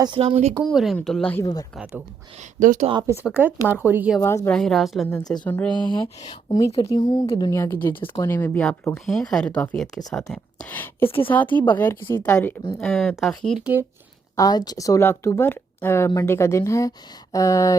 السلام علیکم ورحمۃ اللہ وبرکاتہ۔ دوستو، آپ اس وقت مارخوری کی آواز براہ راست لندن سے سن رہے ہیں۔ امید کرتی ہوں کہ دنیا کے جس کونے میں بھی آپ لوگ ہیں خیر توفیق کے ساتھ ہیں۔ اس کے ساتھ ہی بغیر کسی تاخیر کے آج 16 اکتوبر منڈے کا دن ہے۔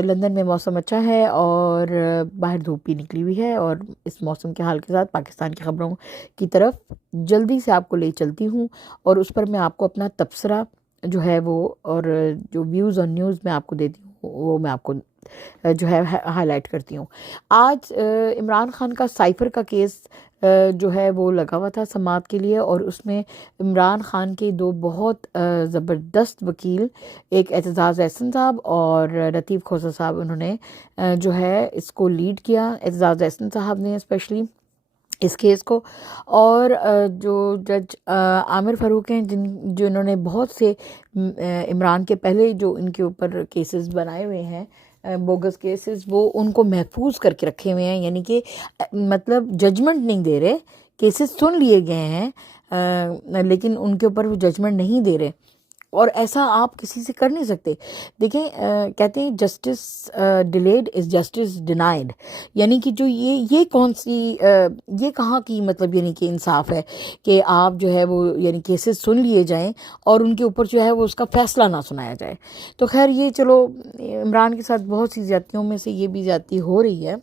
لندن میں موسم اچھا ہے اور باہر دھوپ بھی نکلی ہوئی ہے، اور اس موسم کے حال کے ساتھ پاکستان کی خبروں کی طرف جلدی سے آپ کو لے چلتی ہوں، اور اس پر میں آپ کو اپنا تبصرہ جو ہے وہ اور جو ویوز اور نیوز میں آپ کو دیتی ہوں وہ میں آپ کو جو ہے ہائی لائٹ کرتی ہوں۔ آج عمران خان کا سائفر کا کیس جو ہے وہ لگا ہوا تھا سماعت کے لیے، اور اس میں عمران خان کے دو بہت زبردست وکیل، ایک اعتزاز احسن صاحب اور لطیف کھوسہ صاحب، انہوں نے جو ہے اس کو لیڈ کیا۔ اعتزاز احسن صاحب نے اسپیشلی اس کیس کو، اور جو جج عامر فاروق ہیں جنہوں نے بہت سے عمران کے پہلے جو ان کے اوپر کیسز بنائے ہوئے ہیں، بوگس کیسز، وہ ان کو محفوظ کر کے رکھے ہوئے ہیں، یعنی کہ مطلب ججمنٹ نہیں دے رہے، کیسز سن لیے گئے ہیں لیکن ان کے اوپر وہ ججمنٹ نہیں دے رہے، اور ایسا آپ کسی سے کر نہیں سکتے۔ دیکھیں، کہتے ہیں justice delayed is justice denied, یعنی کہ جو یہ کون سی یہ کہاں کی مطلب یعنی کہ انصاف ہے کہ آپ جو ہے وہ یعنی کیسز سن لیے جائیں اور ان کے اوپر جو ہے وہ اس کا فیصلہ نہ سنایا جائے۔ تو خیر، یہ چلو عمران کے ساتھ بہت سی زیادتیوں میں سے یہ بھی زیادتی ہو رہی ہے،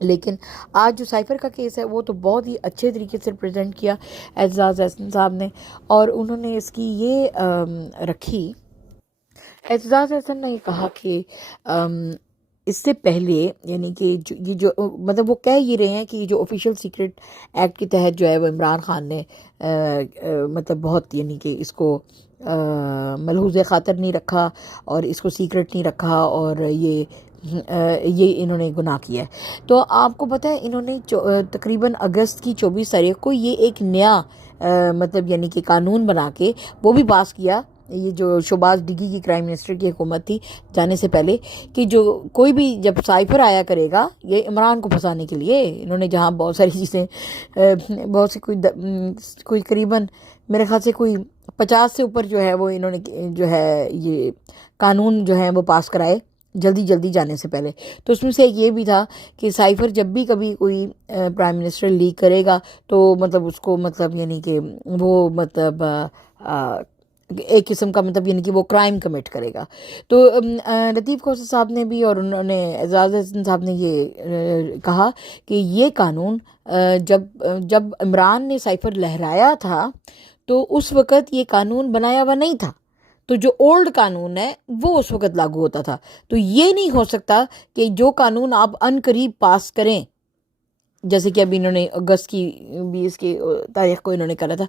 لیکن آج جو سائفر کا کیس ہے وہ تو بہت ہی اچھے طریقے سے پریزنٹ کیا اعتزاز احسن صاحب نے، اور انہوں نے اس کی یہ رکھی۔ اعتزاز احسن نے کہا کہ اس سے پہلے یعنی کہ یہ جو مطلب وہ کہہ یہ رہے ہیں کہ جو آفیشیل سیکرٹ ایکٹ کے تحت جو ہے وہ عمران خان نے مطلب بہت یعنی کہ اس کو ملحوظ خاطر نہیں رکھا اور اس کو سیکرٹ نہیں رکھا، اور یہ انہوں نے گناہ کیا ہے۔ تو آپ کو پتہ ہے انہوں نے تقریباً اگست کی 24 تاریخ کو یہ ایک نیا مطلب یعنی کہ قانون بنا کے وہ بھی پاس کیا، یہ جو شہباز ڈگی کی پرائم منسٹر کی حکومت تھی جانے سے پہلے، کہ جو کوئی بھی جب سائفر آیا کرے گا یہ عمران کو پھنسانے کے لیے، انہوں نے جہاں بہت ساری چیزیں بہت سی کوئی قریباً میرے خیال سے کوئی 50 سے اوپر جو ہے وہ انہوں نے جو ہے یہ قانون جو ہے وہ پاس کرائے جلدی جانے سے پہلے۔ تو اس میں سے یہ بھی تھا کہ سائفر جب بھی کبھی کوئی پرائم منسٹر لیک کرے گا تو مطلب اس کو مطلب یعنی کہ وہ مطلب ایک قسم کا مطلب یعنی کہ وہ کرائم کمٹ کرے گا۔ تو لطیف کھوسہ صاحب نے بھی اور انہوں نے اعتزاز احسن صاحب نے یہ کہا کہ یہ قانون جب عمران نے سائفر لہرایا تھا تو اس وقت یہ قانون بنایا ہوا نہیں تھا، تو جو اولڈ قانون ہے وہ اس وقت لاگو ہوتا تھا۔ تو یہ نہیں ہو سکتا کہ جو قانون آپ ان قریب پاس کریں، جیسے کہ ابھی انہوں نے اگست کی 20 کی تاریخ کو انہوں نے کرا تھا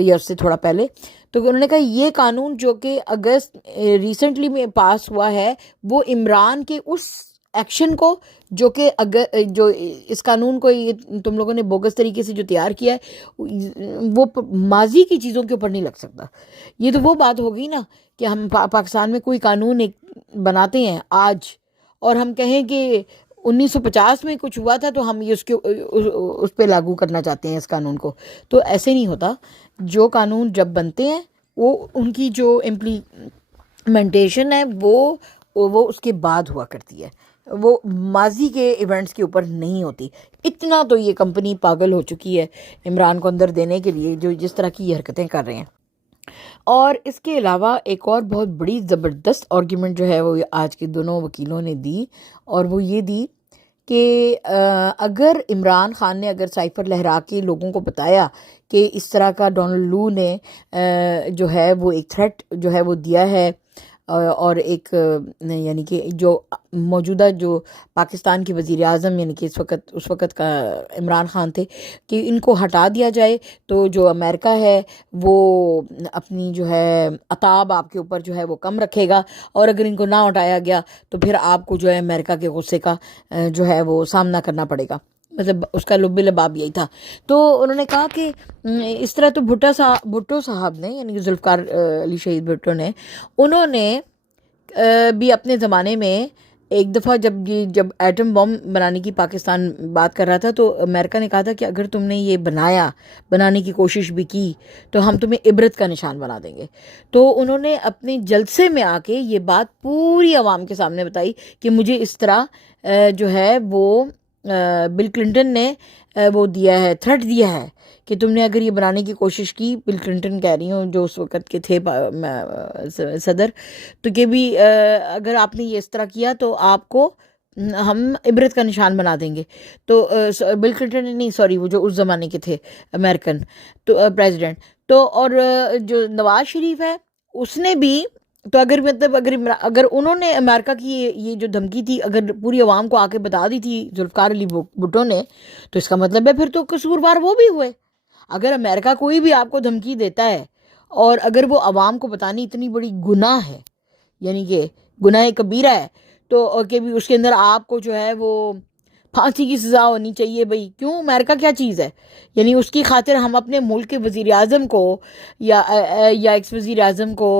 یا اس سے تھوڑا پہلے، تو انہوں نے کہا یہ قانون جو کہ اگست ریسنٹلی میں پاس ہوا ہے وہ عمران کے اس ایکشن کو جو کہ جو اس قانون کو تم لوگوں نے بوگس طریقے سے جو تیار کیا ہے وہ ماضی کی چیزوں کے اوپر نہیں لگ سکتا۔ یہ تو وہ بات ہوگی نا کہ ہم پاکستان میں کوئی قانون ایک بناتے ہیں آج، اور ہم کہیں کہ 1950 میں کچھ ہوا تھا تو ہم یہ اس پہ لاگو کرنا چاہتے ہیں اس قانون کو، تو ایسے نہیں ہوتا۔ جو قانون جب بنتے ہیں وہ ان کی جو امپلیمنٹیشن ہے وہ اس کے بعد ہوا کرتی ہے، وہ ماضی کے ایونٹس کے اوپر نہیں ہوتی۔ اتنا تو یہ کمپنی پاگل ہو چکی ہے عمران کو اندر دینے کے لیے جو جس طرح کی یہ حرکتیں کر رہے ہیں۔ اور اس کے علاوہ ایک اور بہت بڑی زبردست آرگیومنٹ جو ہے وہ آج کے دونوں وکیلوں نے دی، اور وہ یہ دی کہ اگر عمران خان نے اگر سائفر لہرا کے لوگوں کو بتایا کہ اس طرح کا ڈونلڈ لو نے جو ہے وہ ایک تھریٹ جو ہے وہ دیا ہے، اور ایک یعنی کہ جو موجودہ جو پاکستان کے وزیر اعظم یعنی کہ اس وقت کا عمران خان تھے، کہ ان کو ہٹا دیا جائے تو جو امریکہ ہے وہ اپنی جو ہے عتاب آپ کے اوپر جو ہے وہ کم رکھے گا، اور اگر ان کو نہ ہٹایا گیا تو پھر آپ کو جو ہے امریکہ کے غصے کا جو ہے وہ سامنا کرنا پڑے گا، مطلب اس کا لب لباب یہی تھا۔ تو انہوں نے کہا کہ اس طرح تو بھٹو صاحب نے یعنی کہ ذوالفقار علی شہید بھٹو نے، انہوں نے بھی اپنے زمانے میں ایک دفعہ جب ایٹم بم بنانے کی پاکستان بات کر رہا تھا تو امریکہ نے کہا تھا کہ اگر تم نے یہ بنانے کی کوشش بھی کی تو ہم تمہیں عبرت کا نشان بنا دیں گے. تو انہوں نے اپنے جلسے میں آ کے یہ بات پوری عوام کے سامنے بتائی کہ مجھے اس طرح جو ہے وہ بل کلنٹن نے وہ دیا ہے، تھریٹ دیا ہے کہ تم نے اگر یہ بنانے کی کوشش کی. بل کلنٹن کہہ رہی ہوں جو اس وقت کے تھے صدر، تو کہ بھی اگر آپ نے یہ اس طرح کیا تو آپ کو ہم عبرت کا نشان بنا دیں گے. تو بل کلنٹن نہیں، سوری، وہ جو اس زمانے کے تھے امریکن تو پریزیڈنٹ. تو اور جو نواز شریف ہے اس نے بھی، تو اگر انہوں نے امریکہ کی یہ جو دھمکی تھی اگر پوری عوام کو آ کے بتا دی تھی ذوالفقار علی بھٹو نے، تو اس کا مطلب ہے پھر تو قصوروار وہ بھی ہوئے. اگر امریکہ کوئی بھی آپ کو دھمکی دیتا ہے اور اگر وہ عوام کو بتانی اتنی بڑی گناہ ہے، یعنی کہ گناہ کبیرہ ہے، تو کہ بھی اس کے اندر آپ کو جو ہے وہ پھانسی کی سزا ہونی چاہیے. بھائی کیوں؟ امریکہ کیا چیز ہے؟ یعنی اس کی خاطر ہم اپنے ملک کے وزیر اعظم کو یا ایکس وزیر اعظم کو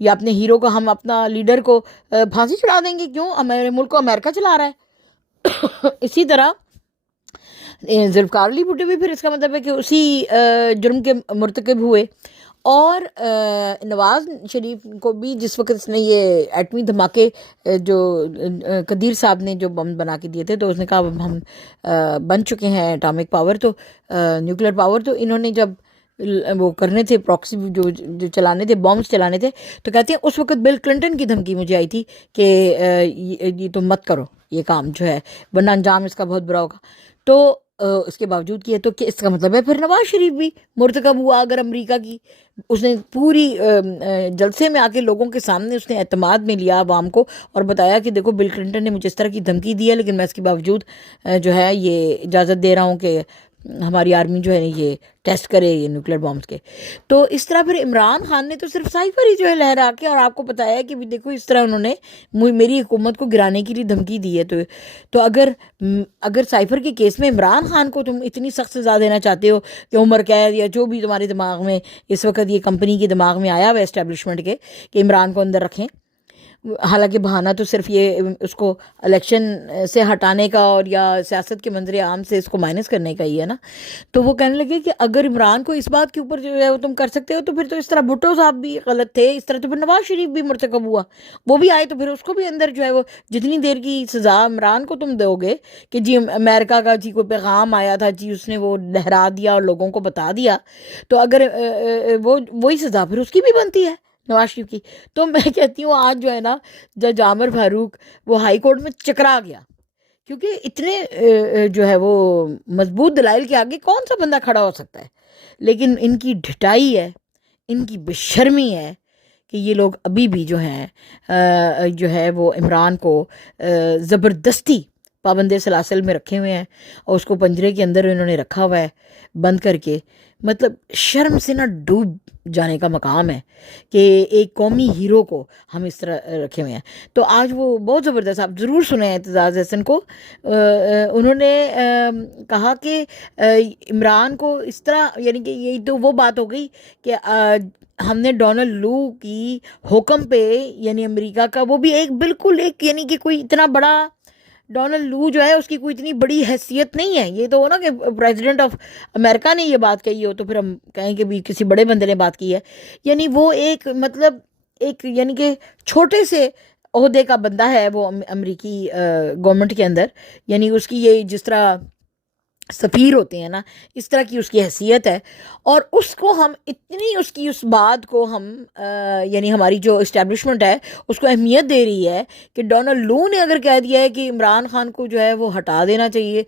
یا اپنے ہیرو کو، ہم اپنا لیڈر کو پھانسی چڑھا دیں گے؟ کیوں؟ ہمارے ملک کو امریکہ چلا رہا ہے. اسی طرح ذوالفقار علی بھٹو بھی پھر اس کا مطلب ہے کہ اسی جرم کے مرتکب ہوئے. اور نواز شریف کو بھی جس وقت اس نے یہ ایٹمی دھماکے جو قدیر صاحب نے جو بم بنا کے دیے تھے، تو اس نے کہا ہم بن چکے ہیں ایٹامک پاور، تو نیوکلیر پاور. تو انہوں نے جب وہ کرنے تھے پراکسی جو چلانے تھے، بمز چلانے تھے، تو کہتے ہیں اس وقت بل کلنٹن کی دھمکی مجھے آئی تھی کہ یہ تم مت کرو یہ کام جو ہے، ورنہ انجام اس کا بہت برا ہوگا. تو اس کے باوجود کیا، تو کہ اس کا مطلب ہے پھر نواز شریف بھی مرتکب ہوا. اگر امریکہ کی اس نے پوری جلسے میں آ کے لوگوں کے سامنے اس نے اعتماد میں لیا عوام کو اور بتایا کہ دیکھو بل کلنٹن نے مجھے اس طرح کی دھمکی دی ہے، لیکن میں اس کے باوجود جو ہے یہ اجازت دے رہا ہوں کہ ہماری آرمی جو ہے یہ ٹیسٹ کرے یہ نیوکلیر بامز کے. تو اس طرح پھر عمران خان نے تو صرف سائفر ہی جو ہے لہرا کے اور آپ کو بتایا کہ بھی دیکھو اس طرح انہوں نے میری حکومت کو گرانے کے لیے دھمکی دی ہے. تو اگر سائفر کے کیس میں عمران خان کو تم اتنی سخت سزا دینا چاہتے ہو کہ عمر قید یا جو بھی تمہارے دماغ میں اس وقت یہ کمپنی کے دماغ میں آیا ہوا ہے اسٹیبلشمنٹ کے کہ عمران کو اندر رکھیں، حالانکہ بہانہ تو صرف یہ اس کو الیکشن سے ہٹانے کا اور یا سیاست کے منظر عام سے اس کو مائنس کرنے کا ہی ہے نا. تو وہ کہنے لگے کہ اگر عمران کو اس بات کے اوپر جو ہے وہ تم کر سکتے ہو تو پھر تو اس طرح بھٹو صاحب بھی غلط تھے، اس طرح تو پھر نواز شریف بھی مرتکب ہوا، وہ بھی آئے تو پھر اس کو بھی اندر جو ہے وہ جتنی دیر کی سزا عمران کو تم دو گے کہ جی امریکہ کا جی کوئی پیغام آیا تھا جی اس نے وہ لہرا دیا اور لوگوں کو بتا دیا، تو اگر وہی سزا پھر اس کی بھی بنتی ہے نواز شریف کی. تو میں کہتی ہوں آج جو ہے نا جج عامر فاروق وہ ہائی کورٹ میں چکرا گیا، کیونکہ اتنے جو ہے وہ مضبوط دلائل کے آگے کون سا بندہ کھڑا ہو سکتا ہے. لیکن ان کی ڈھٹائی ہے، ان کی بے شرمی ہے کہ یہ لوگ ابھی بھی جو ہیں جو ہے وہ عمران کو زبردستی پابند سلاسل میں رکھے ہوئے ہیں اور اس کو پنجرے کے اندر انہوں نے رکھا ہوا ہے بند کر کے. مطلب شرم سے نہ ڈوب جانے کا مقام ہے کہ ایک قومی ہیرو کو ہم اس طرح رکھے ہوئے ہیں. تو آج وہ بہت زبردست، آپ ضرور سنیں اعتزاز احسن کو. انہوں نے کہا کہ عمران کو اس طرح، یعنی کہ یہی تو وہ بات ہو گئی کہ ہم نے ڈونلڈ لو کی حکم پہ، یعنی امریکہ کا وہ بھی ایک بالکل ایک، یعنی کہ کوئی اتنا بڑا ڈونلڈ لو جو ہے اس کی کوئی اتنی بڑی حیثیت نہیں ہے. یہ تو ہو نا کہ پریزیڈنٹ آف امریکہ نے یہ بات کہی ہو تو پھر ہم کہیں کہ بھی کسی بڑے بندے نے بات کی ہے. یعنی وہ ایک مطلب ایک یعنی کہ چھوٹے سے عہدے کا بندہ ہے وہ امریکی گورنمنٹ کے اندر، یعنی اس کی یہ جس طرح سفیر ہوتے ہیں نا اس طرح کی اس کی حیثیت ہے. اور اس کو ہم اتنی اس کی اس بات کو ہم یعنی ہماری جو اسٹیبلشمنٹ ہے اس کو اہمیت دے رہی ہے کہ ڈونلڈ لو نے اگر کہہ دیا ہے کہ عمران خان کو جو ہے وہ ہٹا دینا چاہیے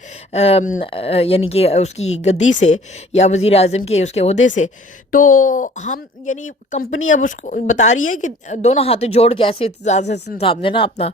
یعنی کہ اس کی گدی سے یا وزیر اعظم کے اس کے عہدے سے، تو ہم یعنی کمپنی اب اس کو بتا رہی ہے کہ دونوں ہاتھ جوڑ کے ایسے اعتزاز احسن صاحب نے نا اپنا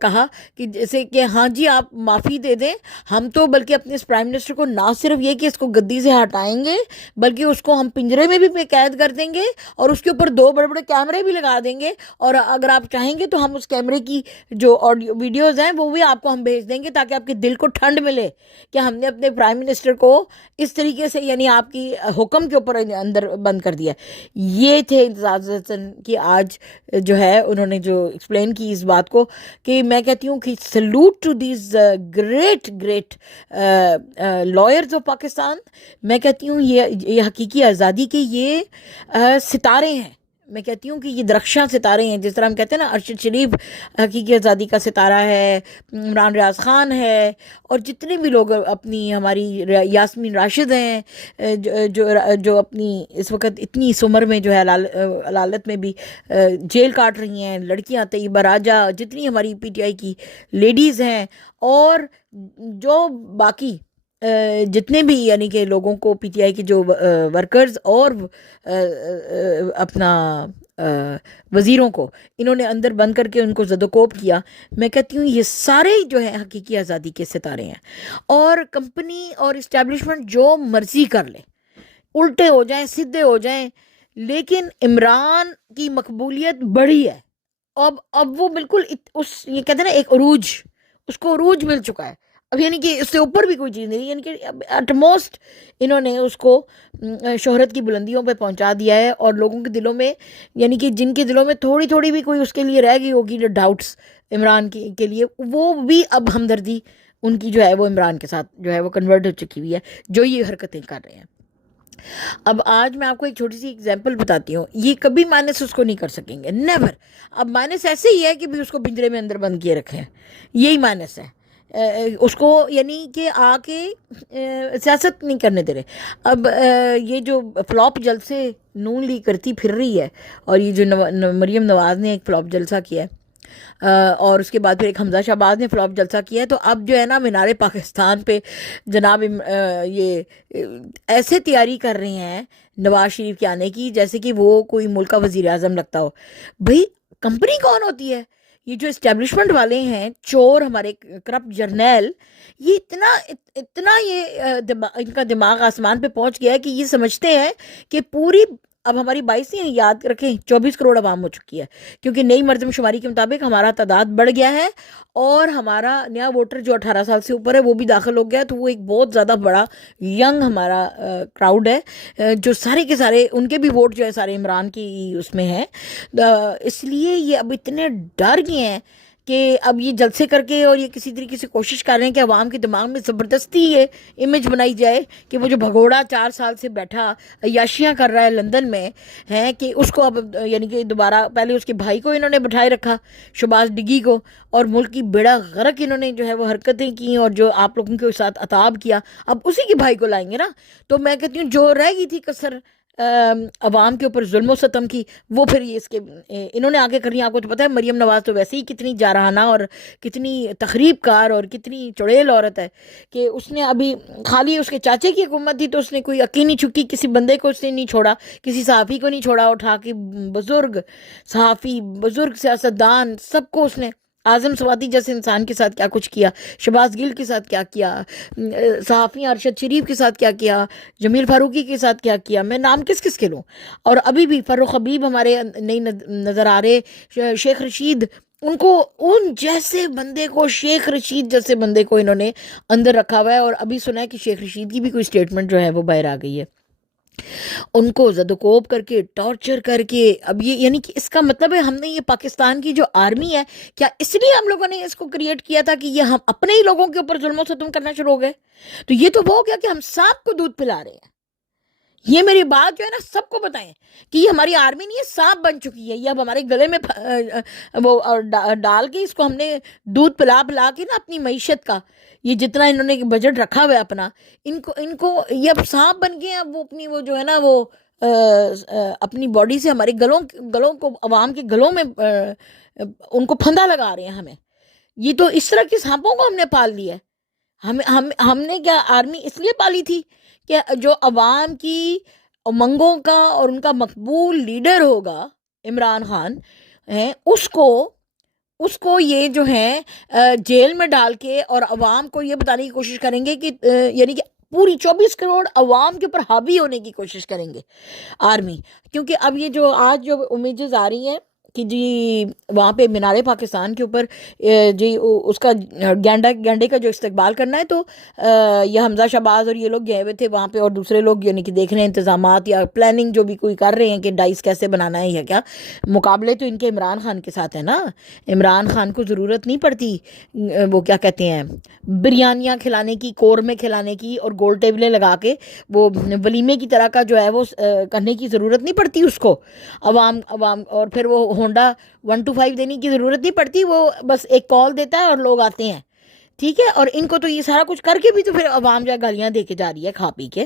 کہا کہ جیسے کہ ہاں جی آپ معافی دے دیں، ہم تو بلکہ اپنے اس پرائم منسٹر کو نہ صرف یہ کہ اس کو گدی سے ہٹائیں گے بلکہ اس کو ہم پنجرے میں بھی قید کر دیں گے اور اس کے اوپر 2 بڑے بڑے کیمرے بھی لگا دیں گے, اور اگر آپ چاہیں گے تو ہم اس کیمرے کی جو آڈیو ویڈیوز ہیں وہ بھی آپ کو ہم بھیج دیں گے تاکہ آپ کے دل کو ٹھنڈ ملے کہ ہم نے اپنے پرائم منسٹر کو اس طریقے سے یعنی آپ کی حکم کے اوپر اندر بند کر دیا. یہ تھے اعتزاز حسن کی آج جو ہے انہوں نے جو ایکسپلین کی اس بات کو, کہ میں کہتی ہوں کہ salute to these great lawyers of Pakistan. میں کہتی ہوں یہ حقیقی آزادی کے یہ ستارے ہیں. میں کہتی ہوں کہ یہ درخشاں ستارے ہیں, جس طرح ہم کہتے ہیں نا ارشد شریف حقیقی آزادی کا ستارہ ہے, عمران ریاض خان ہے, اور جتنے بھی لوگ اپنی ہماری یاسمین راشد ہیں جو اپنی اس وقت اتنی اس عمر میں جو ہے علالت میں بھی جیل کاٹ رہی ہیں, لڑکیاں طیبہ راجہ, جتنی ہماری پی ٹی آئی کی لیڈیز ہیں, اور جو باقی جتنے بھی یعنی کہ لوگوں کو پی ٹی آئی کے جو ورکرز اور اپنا وزیروں کو انہوں نے اندر بند کر کے ان کو زد و کوب کیا. میں کہتی ہوں یہ سارے جو ہیں حقیقی آزادی کے ستارے ہیں, اور کمپنی اور اسٹیبلشمنٹ جو مرضی کر لے, الٹے ہو جائیں سیدھے ہو جائیں, لیکن عمران کی مقبولیت بڑھی ہے. اب وہ بالکل یہ کہتے ہیں نا ایک عروج, اس کو عروج مل چکا ہے اب, یعنی کہ اس سے اوپر بھی کوئی چیز نہیں, یعنی کہ ایٹ موسٹ انہوں نے اس کو شہرت کی بلندیوں پہ پہنچا دیا ہے, اور لوگوں کے دلوں میں یعنی کہ جن کے دلوں میں تھوڑی تھوڑی بھی کوئی اس کے لیے رہ گئی ہوگی ڈاؤٹس عمران کے لیے, وہ بھی اب ہمدردی ان کی جو ہے وہ عمران کے ساتھ جو ہے وہ کنورٹ ہو چکی ہوئی ہے جو یہ حرکتیں کر رہے ہیں. اب آج میں آپ کو ایک چھوٹی سی ایگزامپل بتاتی ہوں, یہ کبھی مائنس اس کو نہیں کر سکیں گے, نیور. اب مائنس ایسے ہی ہے کہ بھی اس کو پنجرے میں اندر بند کیے رکھے ہیں, یہی مائنس ہے. اس کو یعنی کہ آ کے سیاست نہیں کرنے دے رہے. اب یہ جو فلاپ جلسے نون لیگ کرتی پھر رہی ہے, اور یہ جو مریم نواز نے ایک فلاپ جلسہ کیا ہے, اور اس کے بعد پھر ایک حمزہ شہباز نے فلاپ جلسہ کیا ہے, تو اب جو ہے نا مینار پاکستان پہ جناب یہ ایسے تیاری کر رہے ہیں نواز شریف کے آنے کی جیسے کہ وہ کوئی ملک کا وزیر اعظم لگتا ہو. بھئی کمپنی کون ہوتی ہے؟ یہ جو اسٹیبلشمنٹ والے ہیں چور, ہمارے کرپٹ جرنیل, یہ اتنا یہ ان کا دماغ آسمان پہ پہنچ گیا ہے کہ یہ سمجھتے ہیں کہ پوری اب ہماری 22 نہیں یاد رکھیں 24 کروڑ عوام ہو چکی ہے, کیونکہ نئی مردم شماری کے مطابق ہمارا تعداد بڑھ گیا ہے, اور ہمارا نیا ووٹر جو 18 سال سے اوپر ہے وہ بھی داخل ہو گیا ہے, تو وہ ایک بہت زیادہ بڑا ینگ ہمارا کراؤڈ ہے, جو سارے کے سارے ان کے بھی ووٹ جو ہے سارے عمران کی اس میں ہیں. اس لیے یہ اب اتنے ڈر گئے ہیں کہ اب یہ جلسے کر کے اور یہ کسی طریقے سے کوشش کر رہے ہیں کہ عوام کے دماغ میں زبردستی یہ امیج بنائی جائے کہ وہ جو بھگوڑا 4 سال سے بیٹھا عیاشیاں کر رہا ہے لندن میں ہے, کہ اس کو اب یعنی کہ دوبارہ, پہلے اس کے بھائی کو انہوں نے بٹھائے رکھا شہباز ڈگی کو, اور ملک کی بیڑا غرق انہوں نے جو ہے وہ حرکتیں کی اور جو آپ لوگوں کے ساتھ عطاب کیا, اب اسی کے بھائی کو لائیں گے نا. تو میں کہتی ہوں جو رہ گئی تھی کسر عوام کے اوپر ظلم و ستم کی, وہ پھر یہ اس کے انہوں نے آگے کرنی. آپ کو تو پتہ ہے مریم نواز تو ویسے ہی کتنی جارحانہ اور کتنی تخریب کار اور کتنی چڑیل عورت ہے کہ اس نے ابھی خالی اس کے چاچے کی حکومت تھی تو اس نے کوئی یقینی چھکی کسی بندے کو اس نے نہیں چھوڑا, کسی صحافی کو نہیں چھوڑا, اٹھا کے بزرگ صحافی, بزرگ سیاستدان, سب کو اس نے, اعظم سوادی جیسے انسان کے ساتھ کیا کچھ کیا, شہباز گل کے ساتھ کیا کیا, صحافی ارشد شریف کے ساتھ کیا کیا, جمیل فاروقی کے ساتھ کیا کیا, میں نام کس کس کے لوں. اور ابھی بھی فروخ حبیب ہمارے نہیں نظر آ رہے, شیخ رشید, ان کو ان جیسے بندے کو, شیخ رشید جیسے بندے کو انہوں نے اندر رکھا ہوا ہے. اور ابھی سنا ہے کہ شیخ رشید کی بھی کوئی سٹیٹمنٹ جو ہے وہ باہر آ گئی ہے, ان کو زد و کوب کر کے, ٹارچر کر کے. اب یہ یعنی کہ اس کا مطلب ہے ہم نے یہ پاکستان کی جو آرمی ہے, کیا اس لیے ہم لوگوں نے اس کو کریٹ کیا تھا کہ یہ ہم اپنے ہی لوگوں کے اوپر ظلم و ستم کرنا شروع ہو گئے؟ تو یہ تو وہ ہو گیا کہ ہم سانپ کو دودھ پلا رہے ہیں. یہ میری بات جو ہے نا سب کو بتائیں کہ یہ ہماری آرمی نہیں ہے, سانپ بن چکی ہے. یہ اب ہمارے گلے میں وہ ڈال کے اس کو ہم نے دودھ پلا کے نا اپنی معیشت کا, یہ جتنا انہوں نے بجٹ رکھا ہوا ہے اپنا, ان کو یہ اب سانپ بن گئے ہیں. اب وہ اپنی وہ جو ہے نا وہ اپنی باڈی سے ہمارے گلوں کو, عوام کے گلوں میں ان کو پھندا لگا رہے ہیں ہمیں. یہ تو اس طرح کے سانپوں کو ہم نے پال لیا ہے. ہم نے کیا آرمی اس لیے پالی تھی کہ جو عوام کی امنگوں کا اور ان کا مقبول لیڈر ہوگا عمران خان ہے, اس کو اس کو یہ جو ہیں جیل میں ڈال کے اور عوام کو یہ بتانے کی کوشش کریں گے کہ یعنی کہ پوری 24 کروڑ عوام کے اوپر حاوی ہونے کی کوشش کریں گے آرمی. کیونکہ اب یہ جو آج جو امیجز آ رہی ہیں کہ جی وہاں پہ مینار پاکستان کے اوپر جی اس کا گینڈے کا جو استقبال کرنا ہے، تو یہ حمزہ شہباز اور یہ لوگ گئے ہوئے تھے وہاں پہ، اور دوسرے لوگ یعنی کہ دیکھ رہے ہیں انتظامات یا پلاننگ جو بھی کوئی کر رہے ہیں کہ ڈائس کیسے بنانا ہے یا کیا. مقابلے تو ان کے عمران خان کے ساتھ ہے نا. عمران خان کو ضرورت نہیں پڑتی وہ کیا کہتے ہیں بریانیاں کھلانے کی، قورمے کھلانے کی اور گول ٹیبلیں لگا کے وہ ولیمے کی طرح کا جو ہے وہ کرنے کی ضرورت نہیں پڑتی اس کو. عوام اور پھر وہ ہونڈا 125 دینے کی ضرورت نہیں پڑتی، وہ بس ایک کال دیتا ہے اور لوگ آتے ہیں. ٹھیک ہے، اور ان کو تو یہ سارا کچھ کر کے بھی تو پھر عوام جو گالیاں دے کے جا رہی ہے کھا پی کے.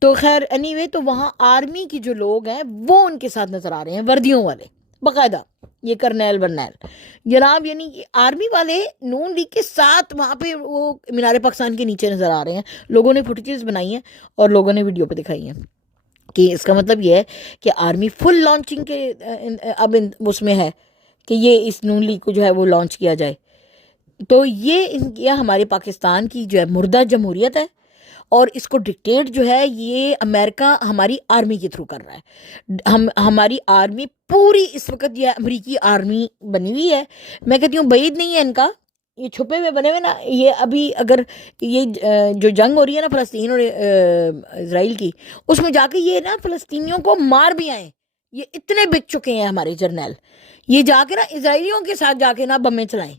تو خیر اینی وے، تو وہاں آرمی کی جو لوگ ہیں وہ ان کے ساتھ نظر آ رہے ہیں، وردیوں والے باقاعدہ، یہ کرنیل ورنیل جناب، یعنی کہ آرمی والے نون لیگ کے ساتھ وہاں پہ وہ مینار پاکستان کے نیچے نظر آ رہے ہیں. لوگوں نے فوٹیجز بنائی ہیں اور لوگوں نے ویڈیو پہ دکھائی ہیں کہ اس کا مطلب یہ ہے کہ آرمی فل لانچنگ کے اب اس میں ہے کہ یہ اس نون لیگ کو جو ہے وہ لانچ کیا جائے. تو یہ ہمارے پاکستان کی جو ہے مردہ جمہوریت ہے، اور اس کو ڈکٹیٹ جو ہے یہ امریکہ ہماری آرمی کے تھرو کر رہا ہے. ہماری آرمی پوری اس وقت یہ امریکی آرمی بنی ہوئی ہے. میں کہتی ہوں بعید نہیں ہے ان کا، یہ چھپے ہوئے بنے ہوئے نا. یہ ابھی اگر یہ جو جنگ ہو رہی ہے نا فلسطین اور اسرائیل کی، اس میں جا کے یہ نا فلسطینیوں کو مار بھی آئیں. یہ اتنے بک چکے ہیں ہمارے جرنیل، یہ جا کے نا اسرائیلیوں کے ساتھ جا کے نا بمیں چلائیں،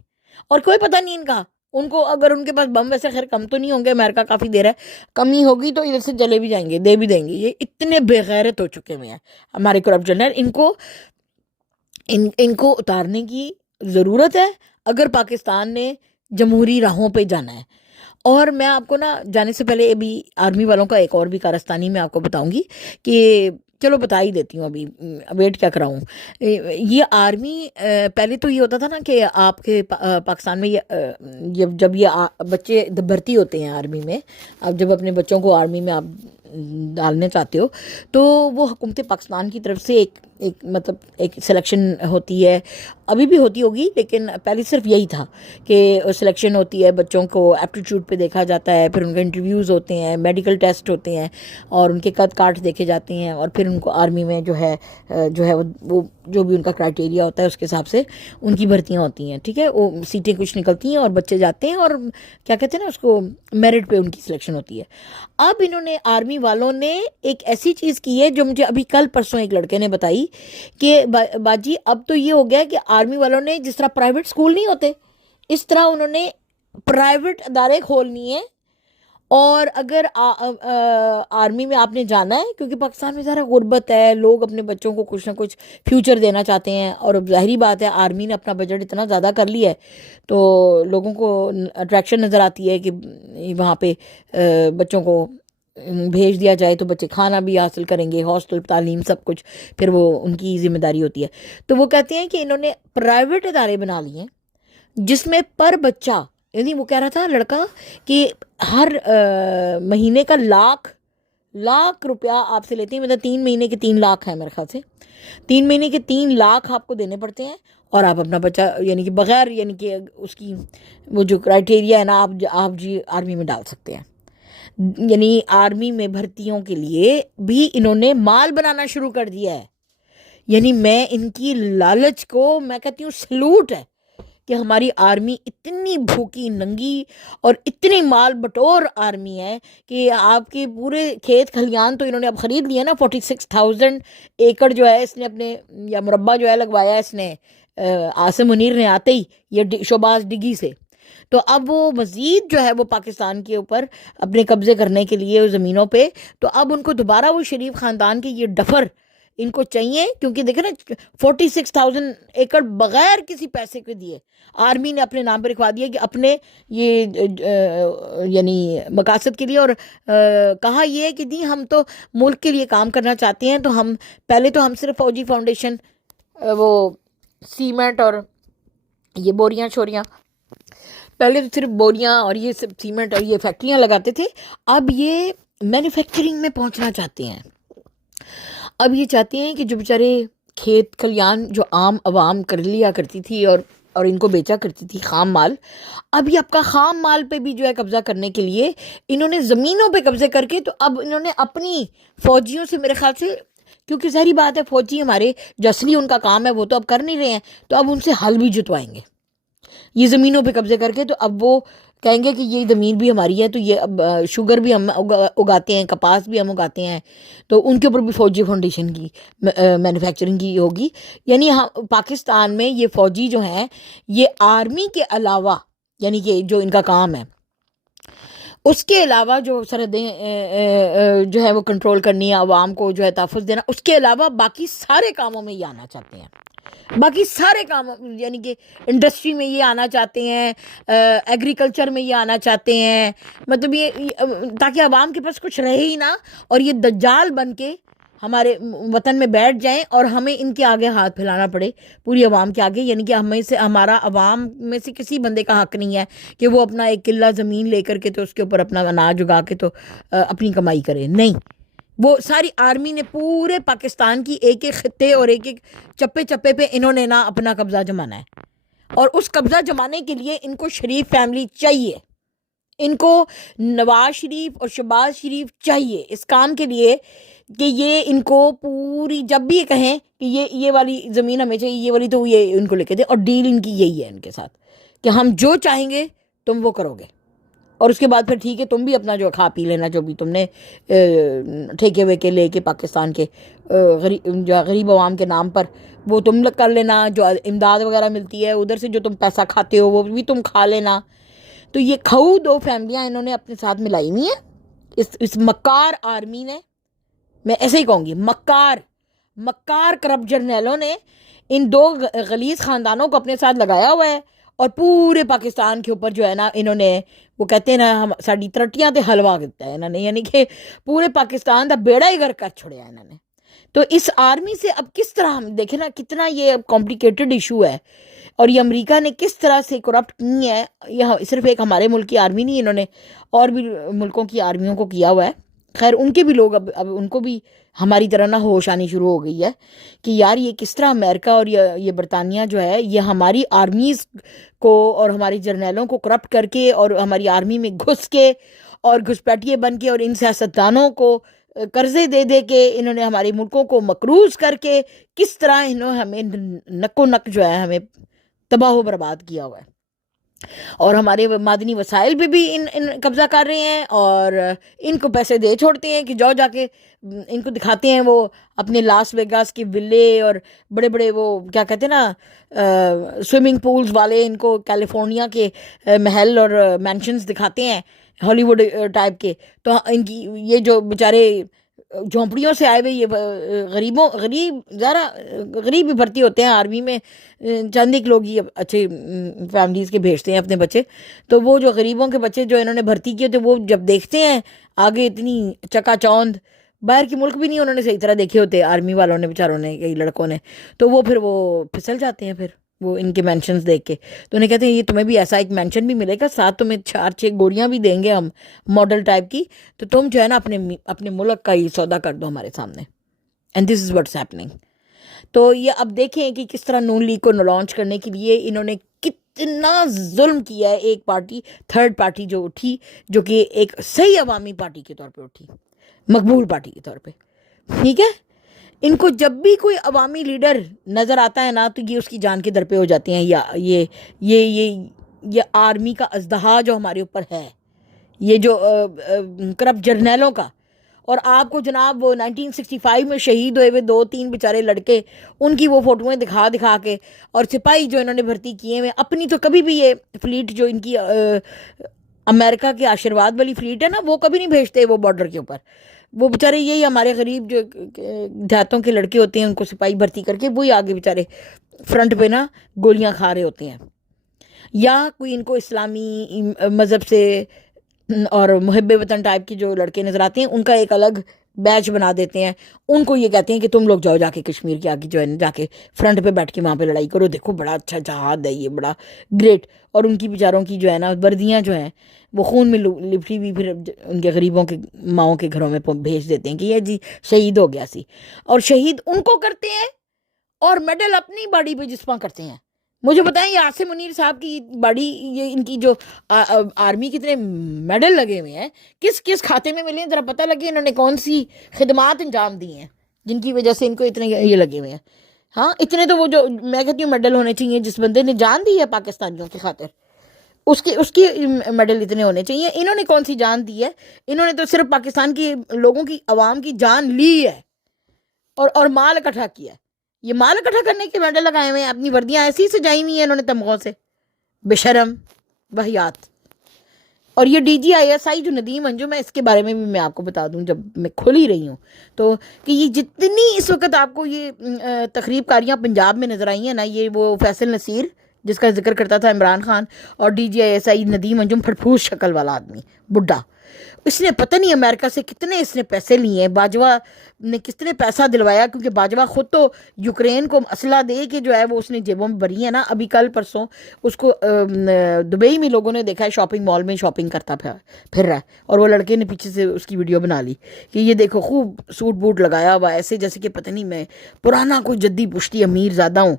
اور کوئی پتہ نہیں ان کا. ان کو اگر ان کے پاس بم ویسے خیر کم تو نہیں ہوں گے، امریکہ کافی دیر ہے، کمی ہوگی تو ادھر سے چلے بھی جائیں گے، دے بھی دیں گے. یہ اتنے بے غیرت ہو چکے ہوئے ہیں ہمارے کرپٹ جنرل. ان کو اتارنے کی ضرورت ہے اگر پاکستان نے جمہوری راہوں پہ جانا ہے. اور میں آپ کو نا جانے سے پہلے ابھی آرمی والوں کا ایک اور بھی کارستانی میں آپ کو بتاؤں گی کہ چلو بتا ہی دیتی ہوں، ابھی ویٹ کیا کراؤں. یہ آرمی پہلے تو یہ ہوتا تھا نا کہ آپ کے پاکستان میں جب یہ بچے بھرتی ہوتے ہیں آرمی میں، آپ جب اپنے بچوں کو آرمی میں آپ ڈالنے چاہتے ہو تو وہ حکومت پاکستان کی طرف سے مطلب ایک سلیکشن ہوتی ہے. ابھی بھی ہوتی ہوگی لیکن پہلے صرف یہی تھا کہ سلیکشن ہوتی ہے، بچوں کو ایپٹیٹیوڈ پہ دیکھا جاتا ہے، پھر ان کے انٹرویوز ہوتے ہیں، میڈیکل ٹیسٹ ہوتے ہیں، اور ان کے قد کاٹ دیکھے جاتے ہیں، اور پھر ان کو آرمی میں جو ہے وہ جو بھی ان کا کرائٹیریا ہوتا ہے اس کے حساب سے ان کی بھرتیاں ہوتی ہیں. ٹھیک ہے، وہ سیٹیں کچھ نکلتی ہیں اور بچے جاتے ہیں، اور کیا کہتے ہیں نا اس کو میرٹ پہ ان کی سلیکشن ہوتی ہے. اب انہوں نے آرمی والوں نے ایک ایسی چیز کی ہے جو مجھے ابھی کل پرسوں ایک لڑکے نے بتائی کہ باجی اب تو یہ ہو گیا کہ آرمی والوں نے جس طرح پرائیویٹ سکول نہیں ہوتے اس طرح انہوں نے پرائیویٹ ادارے کھولنی ہیں. اور اگر آرمی میں آپ نے جانا ہے، کیونکہ پاکستان میں ذرا غربت ہے، لوگ اپنے بچوں کو کچھ نہ کچھ فیوچر دینا چاہتے ہیں، اور اب ظاہری بات ہے آرمی نے اپنا بجٹ اتنا زیادہ کر لیا ہے تو لوگوں کو اٹریکشن نظر آتی ہے کہ وہاں پہ بچوں کو بھیج دیا جائے تو بچے کھانا بھی حاصل کریں گے، ہاسٹل تعلیم سب کچھ پھر وہ ان کی ذمہ داری ہوتی ہے. تو وہ کہتے ہیں کہ انہوں نے پرائیویٹ ادارے بنا لیے ہیں جس میں پر بچہ، یعنی وہ کہہ رہا تھا لڑکا کہ ہر مہینے کا لاکھ روپیہ آپ سے لیتے ہیں. مطلب 3 مہینے کے 3 لاکھ ہیں میرے خیال سے، 3 مہینے کے 3 لاکھ آپ کو دینے پڑتے ہیں، اور آپ اپنا بچہ یعنی کہ بغیر یعنی کہ اس کی وہ جو کرائٹیریا ہے نا آپ جی آرمی میں ڈال سکتے ہیں. یعنی آرمی میں بھرتیوں کے لیے بھی انہوں نے مال بنانا شروع کر دیا ہے. یعنی میں ان کی لالچ کو میں کہتی ہوں سلوٹ ہے کہ ہماری آرمی اتنی بھوکی ننگی اور اتنی مال بٹور آرمی ہے کہ آپ کے پورے کھیت کھلیان تو انہوں نے اب خرید لیا نا. 46,000 ایکڑ جو ہے اس نے اپنے یا مربع جو ہے لگوایا اس نے عاصم منیر نے آتے ہی یہ شہباز ڈگی سے. تو اب وہ مزید جو ہے وہ پاکستان کے اوپر اپنے قبضے کرنے کے لیے زمینوں پہ، تو اب ان کو دوبارہ وہ شریف خاندان کے یہ ڈفر ان کو چاہیے، کیونکہ دیکھیں نا 46,000 ایکڑ بغیر کسی پیسے کے دیے آرمی نے اپنے نام پہ رکھوا دیا کہ اپنے یہ یعنی مقاصد کے لیے. اور کہا یہ کہ جی ہم تو ملک کے لیے کام کرنا چاہتے ہیں، تو ہم پہلے تو ہم صرف فوجی فاؤنڈیشن وہ سیمنٹ اور یہ بوریاں چھوریاں، پہلے تو صرف بوریاں اور یہ سب سیمنٹ اور یہ فیکٹریاں لگاتے تھے، اب یہ مینوفیکچرنگ میں پہنچنا چاہتے ہیں. اب یہ چاہتے ہیں کہ جو بیچارے کھیت کھلیان جو عام عوام کر لیا کرتی تھی اور اور ان کو بیچا کرتی تھی خام مال. اب یہ آپ کا خام مال پہ بھی جو ہے قبضہ کرنے کے لیے انہوں نے زمینوں پہ قبضے کر کے تو اب انہوں نے اپنی فوجیوں سے میرے خیال سے, کیونکہ ظاہری بات ہے فوجی ہمارے جو اصلی ان کا کام ہے وہ تو اب کر نہیں رہے ہیں, تو اب ان سے حل بھی جتوائیں گے یہ زمینوں پہ قبضے کر کے. تو اب وہ کہیں گے کہ یہ زمین بھی ہماری ہے, تو یہ اب شوگر بھی ہم اگاتے ہیں, کپاس بھی ہم اگاتے ہیں, تو ان کے اوپر بھی فوجی فاؤنڈیشن کی مینوفیکچرنگ کی ہوگی. یعنی پاکستان میں یہ فوجی جو ہیں یہ آرمی کے علاوہ, یعنی کہ جو ان کا کام ہے اس کے علاوہ جو سرحدیں جو ہے وہ کنٹرول کرنی ہے, عوام کو جو ہے تحفظ دینا, اس کے علاوہ باقی سارے کاموں میں یہ آنا چاہتے ہیں. باقی سارے کام, یعنی کہ انڈسٹری میں یہ آنا چاہتے ہیں, ایگریکلچر میں یہ آنا چاہتے ہیں, مطلب یہ تاکہ عوام کے پاس کچھ رہے ہی نہ, اور یہ دجال بن کے ہمارے وطن میں بیٹھ جائیں اور ہمیں ان کے آگے ہاتھ پھیلانا پڑے پوری عوام کے آگے. یعنی کہ ہمیں سے, ہمارا عوام میں سے کسی بندے کا حق نہیں ہے کہ وہ اپنا ایک قلعہ زمین لے کر کے تو اس کے اوپر اپنا اناج اگا کے تو اپنی کمائی کرے. نہیں, وہ ساری آرمی نے پورے پاکستان کی ایک ایک خطے اور ایک ایک چپے چپے پہ انہوں نے نا اپنا قبضہ جمانا ہے. اور اس قبضہ جمانے کے لیے ان کو شریف فیملی چاہیے, ان کو نواز شریف اور شہباز شریف چاہیے اس کام کے لیے کہ یہ ان کو پوری, جب بھی یہ کہیں کہ یہ والی زمین ہمیں چاہیے, یہ والی, تو یہ ان کو لے کے دے. اور ڈیل ان کی یہی ہے ان کے ساتھ کہ ہم جو چاہیں گے تم وہ کرو گے, اور اس کے بعد پھر ٹھیک ہے تم بھی اپنا جو کھا پی لینا جو بھی تم نے ٹھیکے ویکے لے کے پاکستان کے غریب عوام کے نام پر وہ تم کر لینا, جو امداد وغیرہ ملتی ہے ادھر سے جو تم پیسہ کھاتے ہو وہ بھی تم کھا لینا. تو یہ کھو دو فیملیاں انہوں نے اپنے ساتھ ملائی ہوئی ہیں اس مکار آرمی نے, میں ایسے ہی کہوں گی مکار کرپٹ جرنیلوں نے ان دو غلیظ خاندانوں کو اپنے ساتھ لگایا ہوا ہے, اور پورے پاکستان کے اوپر جو ہے نا انہوں نے, وہ کہتے ہیں نا ہم ساڑی ترٹیاں تے حلوہ کیتا ہے انہوں نے, یعنی کہ پورے پاکستان دا بیڑا ہی گرک کر چھوڑیا انہوں نے. تو اس آرمی سے اب کس طرح ہم دیکھیں نا کتنا یہ کمپلیکیٹڈ ایشو ہے, اور یہ امریکہ نے کس طرح سے کرپٹ کی ہے. یہ صرف ایک ہمارے ملک کی آرمی نہیں, انہوں نے اور بھی ملکوں کی آرمیوں کو کیا ہوا ہے. خیر ان کے بھی لوگ اب ان کو بھی ہماری طرح نہ ہوش آنی شروع ہو گئی ہے کہ یار یہ کس طرح امریکہ اور یہ برطانیہ جو ہے یہ ہماری آرمیز کو اور ہماری جرنیلوں کو کرپٹ کر کے اور ہماری آرمی میں گھس کے اور گھسپیٹیے بن کے اور ان سیاستدانوں کو قرضے دے دے کے انہوں نے ہمارے ملکوں کو مقروض کر کے کس طرح انہوں نے ہمیں نک و نک جو ہے ہمیں تباہ و برباد کیا ہوا ہے. اور ہمارے معدنی وسائل پہ بھی ان قبضہ کر رہے ہیں, اور ان کو پیسے دے چھوڑتے ہیں کہ جاؤ جا کے ان کو دکھاتے ہیں وہ اپنے لاس ویگاس کے ویلے اور بڑے بڑے وہ کیا کہتے ہیں نا سوئمنگ پولز والے, ان کو کیلیفورنیا کے محل اور مینشنز دکھاتے ہیں ہالی ووڈ ٹائپ کے. تو ان کی یہ جو بیچارے جھونپڑیوں سے آئے ہوئے یہ غریب بھی بھرتی ہوتے ہیں آرمی میں, چند ایک لوگ ہی اچھے فیملیز کے بھیجتے ہیں اپنے بچے. تو وہ جو غریبوں کے بچے جو انہوں نے بھرتی کیے تھے وہ جب دیکھتے ہیں آگے اتنی چکا چوند, باہر کے ملک بھی نہیں انہوں نے صحیح طرح دیکھے ہوتے آرمی والوں نے بیچاروں نے, کئی لڑکوں نے, تو وہ پھر وہ پھسل جاتے ہیں پھر وہ ان کے مینشنز دیکھ کے. تو انہیں کہتے ہیں یہ تمہیں بھی ایسا ایک مینشن بھی ملے گا, ساتھ تمہیں 4-6 گولیاں بھی دیں گے ہم ماڈل ٹائپ کی, تو تم جو ہے نا اپنے ملک کا ہی سودا کر دو ہمارے سامنے. And this is what's happening. تو یہ اب دیکھیں کہ کس طرح نون لیگ کو لانچ کرنے کے لیے انہوں نے کتنا ظلم کیا ہے. ایک پارٹی, تھرڈ پارٹی جو اٹھی, جو کہ ایک صحیح عوامی پارٹی کے طور پہ اٹھی, مقبول پارٹی کے طور پہ, ٹھیک ہے. ان کو جب بھی کوئی عوامی لیڈر نظر آتا ہے نا تو یہ اس کی جان کے در پہ ہو جاتے ہیں. یا یہ آرمی کا ازدہا جو ہمارے اوپر ہے, یہ جو کرپٹ جرنیلوں کا, اور آپ کو جناب وہ 1965 میں شہید ہوئے 2-3 بیچارے لڑکے, ان کی وہ فوٹویں دکھا کے, اور سپاہی جو انہوں نے بھرتی کیے ہوئے اپنی, تو کبھی بھی یہ فلیٹ جو ان کی امریکہ کے آشرواد والی فلیٹ ہے نا وہ کبھی نہیں بھیجتے وہ بارڈر کے اوپر. وہ بیچارے یہی ہمارے غریب جو دیہاتوں کے لڑکے ہوتے ہیں ان کو سپاہی بھرتی کر کے وہی آگے بیچارے فرنٹ پہ نا گولیاں کھا رہے ہوتے ہیں. یا کوئی ان کو اسلامی مذہب سے اور محب وطن ٹائپ کے جو لڑکے نظر آتے ہیں ان کا ایک الگ بیچ بنا دیتے ہیں. ان کو یہ کہتے ہیں کہ تم لوگ جاؤ جا کے کشمیر کے آگے جو ہے جا کے فرنٹ پہ بیٹھ کے وہاں پہ لڑائی کرو, دیکھو بڑا اچھا جہاد ہے یہ, بڑا گریٹ. اور ان کی بیچاروں کی جو ہے نا وردیاں جو ہیں وہ خون میں لپٹی ہوئی پھر ان کے غریبوں کے ماؤں کے گھروں میں بھیج دیتے ہیں کہ یہ جی شہید ہو گیا سی. اور شہید ان کو کرتے ہیں اور میڈل اپنی باڈی پہ جسمہ کرتے ہیں. مجھے بتائیں یہ عاصم منیر صاحب کی باڈی، یہ ان کی جو آرمی کتنے میڈل لگے ہوئے ہیں، کس کس کھاتے میں ملے ہیں ذرا پتہ لگے انہوں نے کون سی خدمات انجام دی ہیں جن کی وجہ سے ان کو اتنے یہ لگے ہوئے ہیں. ہاں اتنے تو وہ جو میں کہتی ہوں میڈل ہونے چاہیے، جس بندے نے جان دی ہے پاکستانیوں کی خاطر اس کی میڈل اتنے ہونے چاہیے. انہوں نے کون سی جان دی ہے؟ انہوں نے تو صرف پاکستان کی لوگوں کی عوام کی جان لی ہے اور مال اکٹھا کیا ہے. یہ مال اکٹھا کرنے کے میڈل لگائے ہوئے ہیں، اپنی وردیاں ایسی سجائی ہوئی ہیں انہوں نے تمغوں سے، بے شرم وحیات. اور یہ ڈی جی آئی ایس آئی جو ندیم انجم ہے، اس کے بارے میں بھی میں آپ کو بتا دوں جب میں کھل ہی رہی ہوں تو، کہ یہ جتنی اس وقت آپ کو یہ تقریب کاریاں پنجاب میں نظر آئی ہیں نا، یہ وہ فیصل نصیر جس کا ذکر کرتا تھا عمران خان، اور D G I S I Nadeem Anjum, پھٹپھوس شکل والا آدمی بڈھا. اس نے پتہ نہیں امریکہ سے کتنے اس نے پیسے لیے ہیں، باجوہ نے کتنے پیسہ دلوایا، کیونکہ باجوہ خود تو یوکرین کو اسلحہ دے کے جو ہے وہ اس نے جیبوں میں بھری ہے نا. ابھی کل پرسوں اس کو دبئی میں لوگوں نے دیکھا ہے شاپنگ مال میں شاپنگ کرتا پھر رہا ہے، اور وہ لڑکے نے پیچھے سے اس کی ویڈیو بنا لی کہ یہ دیکھو خوب سوٹ بوٹ لگایا ہوا ایسے جیسے کہ پتہ نہیں میں پرانا کوئی جدی پشتی امیر زیادہ ہوں.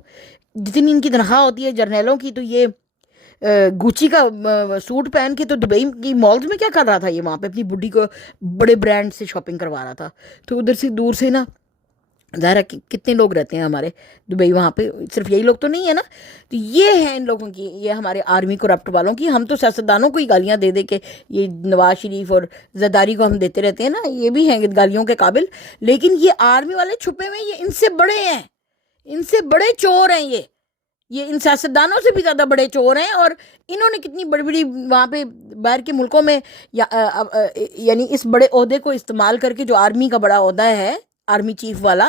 جتنی ان کی تنخواہ ہوتی ہے جرنیلوں کی، تو یہ گوچی کا سوٹ پہن کے تو دبئی کی مالز میں کیا کر رہا تھا؟ یہ وہاں پہ اپنی بڈی کو بڑے برانڈ سے شاپنگ کروا رہا تھا. تو ادھر سے دور سے نا ظاہر ہے کتنے لوگ رہتے ہیں ہمارے دبئی، وہاں پہ صرف یہی لوگ تو نہیں ہے نا. تو یہ ہے ان لوگوں کی، یہ ہمارے آرمی کرپٹ والوں کی. ہم تو سیاستدانوں کو ہی گالیاں دے دے کے، یہ نواز شریف اور زرداری کو ہم دیتے رہتے ہیں نا، یہ بھی ہیں گالیوں کے قابل. لیکن یہ آرمی والے چھپے ہوئے یہ ان سے بڑے ہیں، ان سے بڑے چور ہیں. یہ ان سیاستدانوں سے بھی زیادہ بڑے چور ہیں. اور انہوں نے کتنی بڑی بڑی وہاں پہ باہر کے ملکوں میں یعنی اس بڑے عہدے کو استعمال کر کے، جو آرمی کا بڑا عہدہ ہے آرمی چیف والا،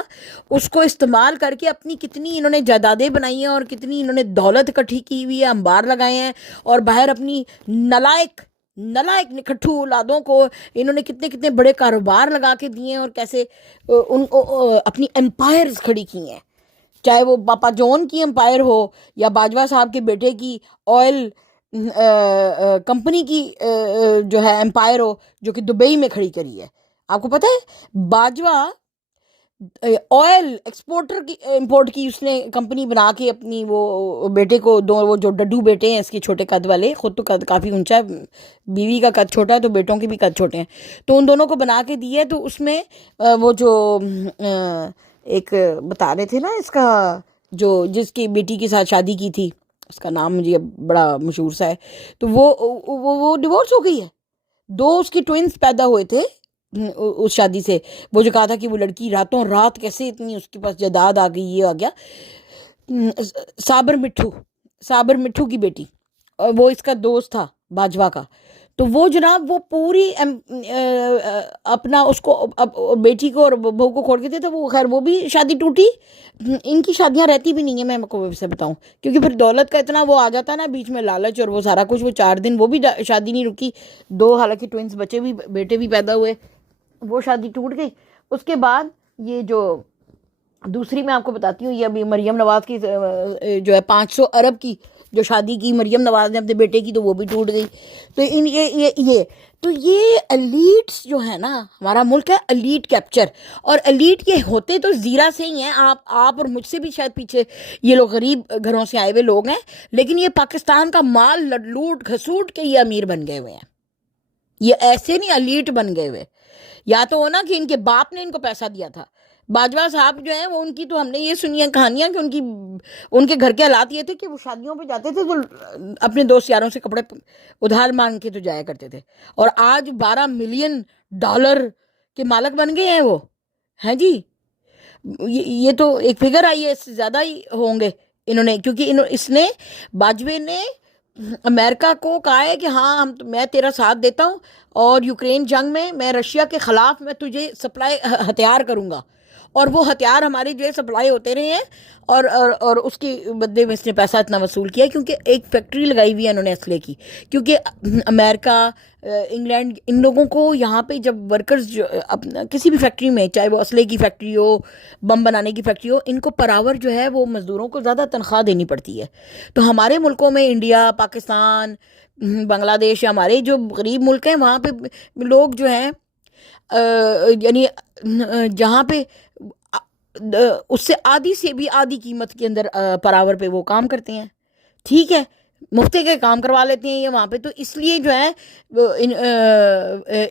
اس کو استعمال کر کے اپنی کتنی انہوں نے جائیدادیں بنائی ہیں اور کتنی انہوں نے دولت اکٹھی کی ہوئی ہے، انبار لگائے ہیں. اور باہر اپنی نلائق نکھٹو اولادوں کو انہوں نے کتنے کتنے بڑے کاروبار لگا کے دیے ہیں، اور کیسے ان کو اپنی امپائرز کھڑی کی ہیں. چاہے وہ پاپا جون کی امپائر ہو یا باجوہ صاحب کے بیٹے کی آئل کمپنی کی جو ہے امپائر ہو، جو کہ دبئی میں کھڑی کری ہے. آپ کو پتہ ہے باجوہ آئل ایکسپورٹر کی امپورٹ کی اس نے کمپنی بنا کے اپنی وہ بیٹے کو، وہ جو ڈڈو بیٹے ہیں اس کے چھوٹے قد والے، خود تو قد کافی اونچا ہے، بیوی کا قد چھوٹا ہے تو بیٹوں کے بھی قد چھوٹے ہیں، تو ان دونوں کو بنا کے دی ہے. تو اس میں وہ جو ایک بتا رہے تھے نا اس کا، جو جس کی بیٹی کے ساتھ شادی کی تھی، اس کا نام مجھے بڑا مشہور سا ہے، تو وہ ڈیورس ہو گئی ہے. 2 اس کی ٹوئنس پیدا ہوئے تھے اس شادی سے. وہ جو کہا تھا کہ وہ لڑکی راتوں رات کیسے اتنی اس کے پاس جائیداد آ گئی، یہ آ گیا. صابر مٹھو کی بیٹی، اور وہ اس کا دوست تھا باجوہ کا. تو وہ جناب وہ پوری اپنا اس کو بیٹی کو اور بہو کو کھوڑ کے تھے. تو وہ خیر وہ بھی شادی ٹوٹی. ان کی شادیاں رہتی بھی نہیں ہیں، میں آپ کو سے بتاؤں، کیونکہ پھر دولت کا اتنا وہ آ جاتا ہے نا بیچ میں، لالچ اور وہ سارا کچھ. وہ 4 دن وہ بھی شادی نہیں رکی. 2 حالانکہ ٹوئنس بچے بھی، بیٹے بھی پیدا ہوئے، وہ شادی ٹوٹ گئی. اس کے بعد یہ جو دوسری میں آپ کو بتاتی ہوں، یہ ابھی مریم نواز کی جو ہے 500 ارب کی جو شادی کی مریم نواز نے اپنے بیٹے کی، تو وہ بھی ٹوٹ گئی. تو یہ ایلیٹس جو ہے نا، ہمارا ملک ہے ایلیٹ کیپچر. اور ایلیٹ یہ ہوتے تو زیرہ سے ہی ہیں، آپ اور مجھ سے بھی شاید پیچھے یہ لوگ غریب گھروں سے آئے ہوئے لوگ ہیں، لیکن یہ پاکستان کا مال لوٹ گھسوٹ کے یہ امیر بن گئے ہوئے ہیں. یہ ایسے نہیں ایلیٹ بن گئے ہوئے، یا تو ہونا کہ ان کے باپ نے ان کو پیسہ دیا تھا. باجوہ صاحب جو ہیں وہ، ان کی تو ہم نے یہ سنی ہیں کہانیاں کہ ان کے گھر کے حالات یہ تھے کہ وہ شادیوں پہ جاتے تھے تو اپنے دوست یاروں سے کپڑے ادھار مانگ کے تو جایا کرتے تھے. اور آج $12 ملین کے مالک بن گئے ہیں وہ ہیں جی. یہ تو ایک فگر آئی ہے، اس سے زیادہ ہی ہوں گے انہوں نے، کیونکہ اس نے باجوے نے امریکہ کو کہا ہے کہ ہاں میں تیرا ساتھ دیتا ہوں، اور یوکرین جنگ میں میں رشیا کے خلاف میں تجھے سپلائی ہتھیار کروں گا. اور وہ ہتھیار ہمارے جو سپلائی ہوتے رہے ہیں، اور اس کے بدلے میں اس نے پیسہ اتنا وصول کیا، کیونکہ ایک فیکٹری لگائی ہوئی ہے انہوں نے اسلحے کی. کیونکہ امریکہ، انگلینڈ، ان لوگوں کو یہاں پہ جب ورکرز جو کسی بھی فیکٹری میں، چاہے وہ اسلحے کی فیکٹری ہو، بم بنانے کی فیکٹری ہو، ان کو پر آور جو ہے وہ مزدوروں کو زیادہ تنخواہ دینی پڑتی ہے. تو ہمارے ملکوں میں، انڈیا، پاکستان، بنگلہ دیش، یا ہمارے جو غریب ملک ہیں، وہاں پہ لوگ جو ہیں یعنی جہاں پہ اس سے آدھی سے بھی آدھی قیمت کے اندر پر آور پہ وہ کام کرتے ہیں. ٹھیک ہے، مفتے کے کام کروا لیتے ہیں یہ وہاں پہ، تو اس لیے جو ہے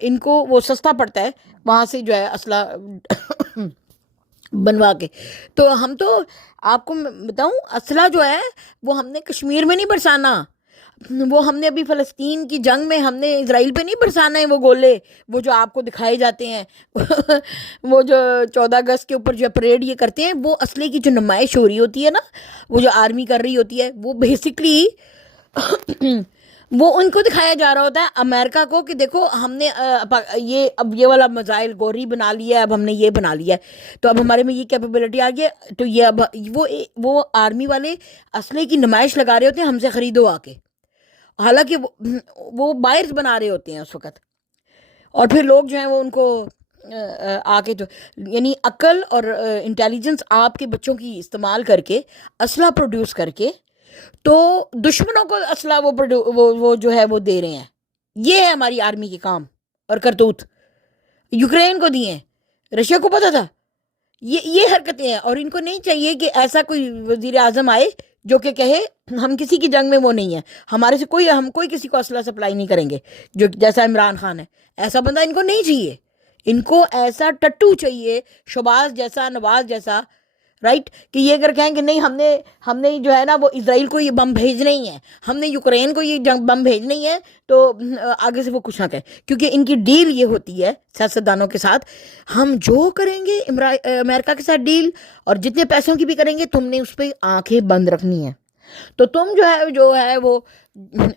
ان کو وہ سستا پڑتا ہے وہاں سے جو ہے اسلحہ بنوا کے. تو ہم تو آپ کو بتاؤں اسلحہ جو ہے وہ ہم نے کشمیر میں نہیں برسانا، وہ ہم نے ابھی فلسطین کی جنگ میں ہم نے اسرائیل پہ نہیں برسانا ہے وہ گولے، وہ جو آپ کو دکھائے جاتے ہیں وہ جو 14 اگست کے اوپر جو پریڈ یہ کرتے ہیں، وہ اسلحے کی جو نمائش ہو رہی ہوتی ہے نا، وہ جو آرمی کر رہی ہوتی ہے، وہ بیسکلی وہ ان کو دکھایا جا رہا ہوتا ہے امریکہ کو کہ دیکھو ہم نے اب یہ والا میزائل گوری بنا لیا ہے، اب ہم نے یہ بنا لیا ہے، تو اب ہمارے میں یہ کیپیبلٹی آ گئی ہے، تو یہ اب وہ آرمی والے اسلحے کی نمائش لگا رہے ہوتے ہیں، ہم سے خریدو آ کے، حالانکہ وہ بائرز بنا رہے ہوتے ہیں اس وقت. اور پھر لوگ جو ہیں وہ ان کو آ کے، تو یعنی عقل اور انٹیلیجنس آپ کے بچوں کی استعمال کر کے اسلحہ پروڈیوس کر کے تو دشمنوں کو اسلحہ وہ جو ہے وہ دے رہے ہیں. یہ ہے ہماری آرمی کے کام اور کرتوت. یوکرین کو دیے ہیں، رشیا کو پتہ تھا یہ حرکتیں ہیں، اور ان کو نہیں چاہیے کہ ایسا کوئی وزیر اعظم آئے جو کہ کہے ہم کسی کی جنگ میں وہ نہیں ہیں، ہمارے سے ہم کوئی کسی کو اسلحہ سپلائی نہیں کریں گے، جو جیسا عمران خان ہے. ایسا بندہ ان کو نہیں چاہیے، ان کو ایسا ٹٹو چاہیے، شباز جیسا، نواز جیسا، رائٹ، کہ یہ اگر کہیں کہ نہیں ہم نے جو ہے نا وہ اسرائیل کو یہ بم بھیجنے ہی ہیں، ہم نے یوکرین کو یہ بم بھیجنے ہی ہیں، تو آگے سے وہ کچھ نہ کہیں، کیونکہ ان کی ڈیل یہ ہوتی ہے سیاستدانوں کے ساتھ، ہم جو کریں گے امریکہ کے ساتھ ڈیل اور جتنے پیسوں کی بھی کریں گے، تم نے اس پہ آنکھیں بند رکھنی ہیں. تو تم جو ہے وہ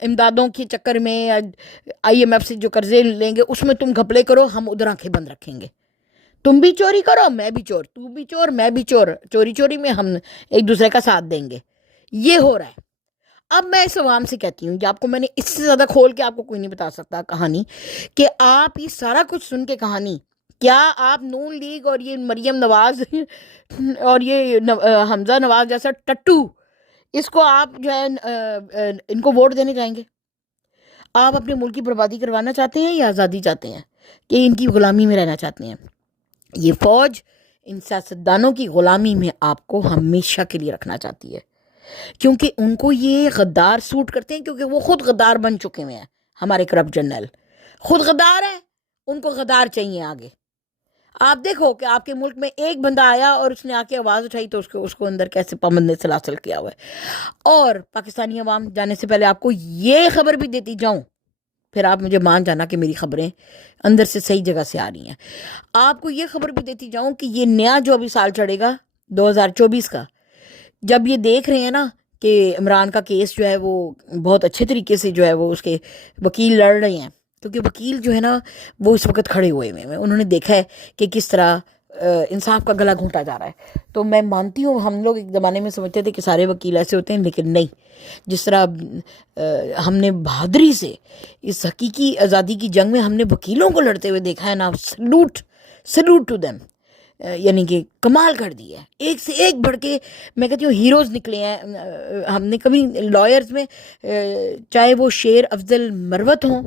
امدادوں کے چکر میں آئی ایم ایف سے جو قرضے لیں گے اس میں تم گھپلے کرو، ہم ادھر آنکھیں بند رکھیں گے. تم بھی چوری کرو، میں بھی چور، تو بھی چور، میں بھی چور، چوری میں ہم ایک دوسرے کا ساتھ دیں گے. یہ ہو رہا ہے. اب میں اس عوام سے کہتی ہوں کہ آپ کو میں نے اس سے زیادہ کھول کے آپ کو کوئی نہیں بتا سکتا کہانی، کہ آپ یہ سارا کچھ سن کے کہانی، کیا آپ نون لیگ اور یہ مریم نواز اور یہ حمزہ نواز جیسا ٹٹو، اس کو آپ جو ہے ان کو ووٹ دینے جائیں گے؟ آپ اپنے ملک کی بربادی کروانا چاہتے ہیں یا آزادی چاہتے ہیں، کہ ان کی غلامی میں رہنا چاہتے ہیں؟ یہ فوج ان سیاستدانوں کی غلامی میں آپ کو ہمیشہ کے لیے رکھنا چاہتی ہے، کیونکہ ان کو یہ غدار سوٹ کرتے ہیں، کیونکہ وہ خود غدار بن چکے ہوئے ہیں. ہمارے کرپٹ جنرل خود غدار ہیں، ان کو غدار چاہیے آگے. آپ دیکھو کہ آپ کے ملک میں ایک بندہ آیا اور اس نے آ کے آواز اٹھائی تو اس کو اندر کیسے پابند نے سلاسل کیا ہوا ہے. اور پاکستانی عوام، جانے سے پہلے آپ کو یہ خبر بھی دیتی جاؤں، پھر آپ مجھے مان جانا کہ میری خبریں اندر سے صحیح جگہ سے آ رہی ہیں. آپ کو یہ خبر بھی دیتی جاؤں کہ یہ نیا جو ابھی سال چڑھے گا 2024 کا، جب یہ دیکھ رہے ہیں نا کہ عمران کا کیس جو ہے وہ بہت اچھے طریقے سے جو ہے وہ اس کے وکیل لڑ رہے ہیں، کیونکہ وکیل جو ہے نا وہ اس وقت کھڑے ہوئے ہیں، انہوں نے دیکھا ہے کہ کس طرح انصاف کا گلا گھونٹا جا رہا ہے. تو میں مانتی ہوں ہم لوگ ایک زمانے میں سمجھتے تھے کہ سارے وکیل ایسے ہوتے ہیں، لیکن نہیں. جس طرح ہم نے بہادری سے اس حقیقی آزادی کی جنگ میں ہم نے وکیلوں کو لڑتے ہوئے دیکھا ہے نا، سلوٹ ٹو دیم، یعنی کہ کمال کر دی ہے. ایک سے ایک بڑھ کے میں کہتی ہوں ہیروز نکلے ہیں. ہم نے کبھی لائرز میں چاہے وہ شیر افضل مروت ہوں،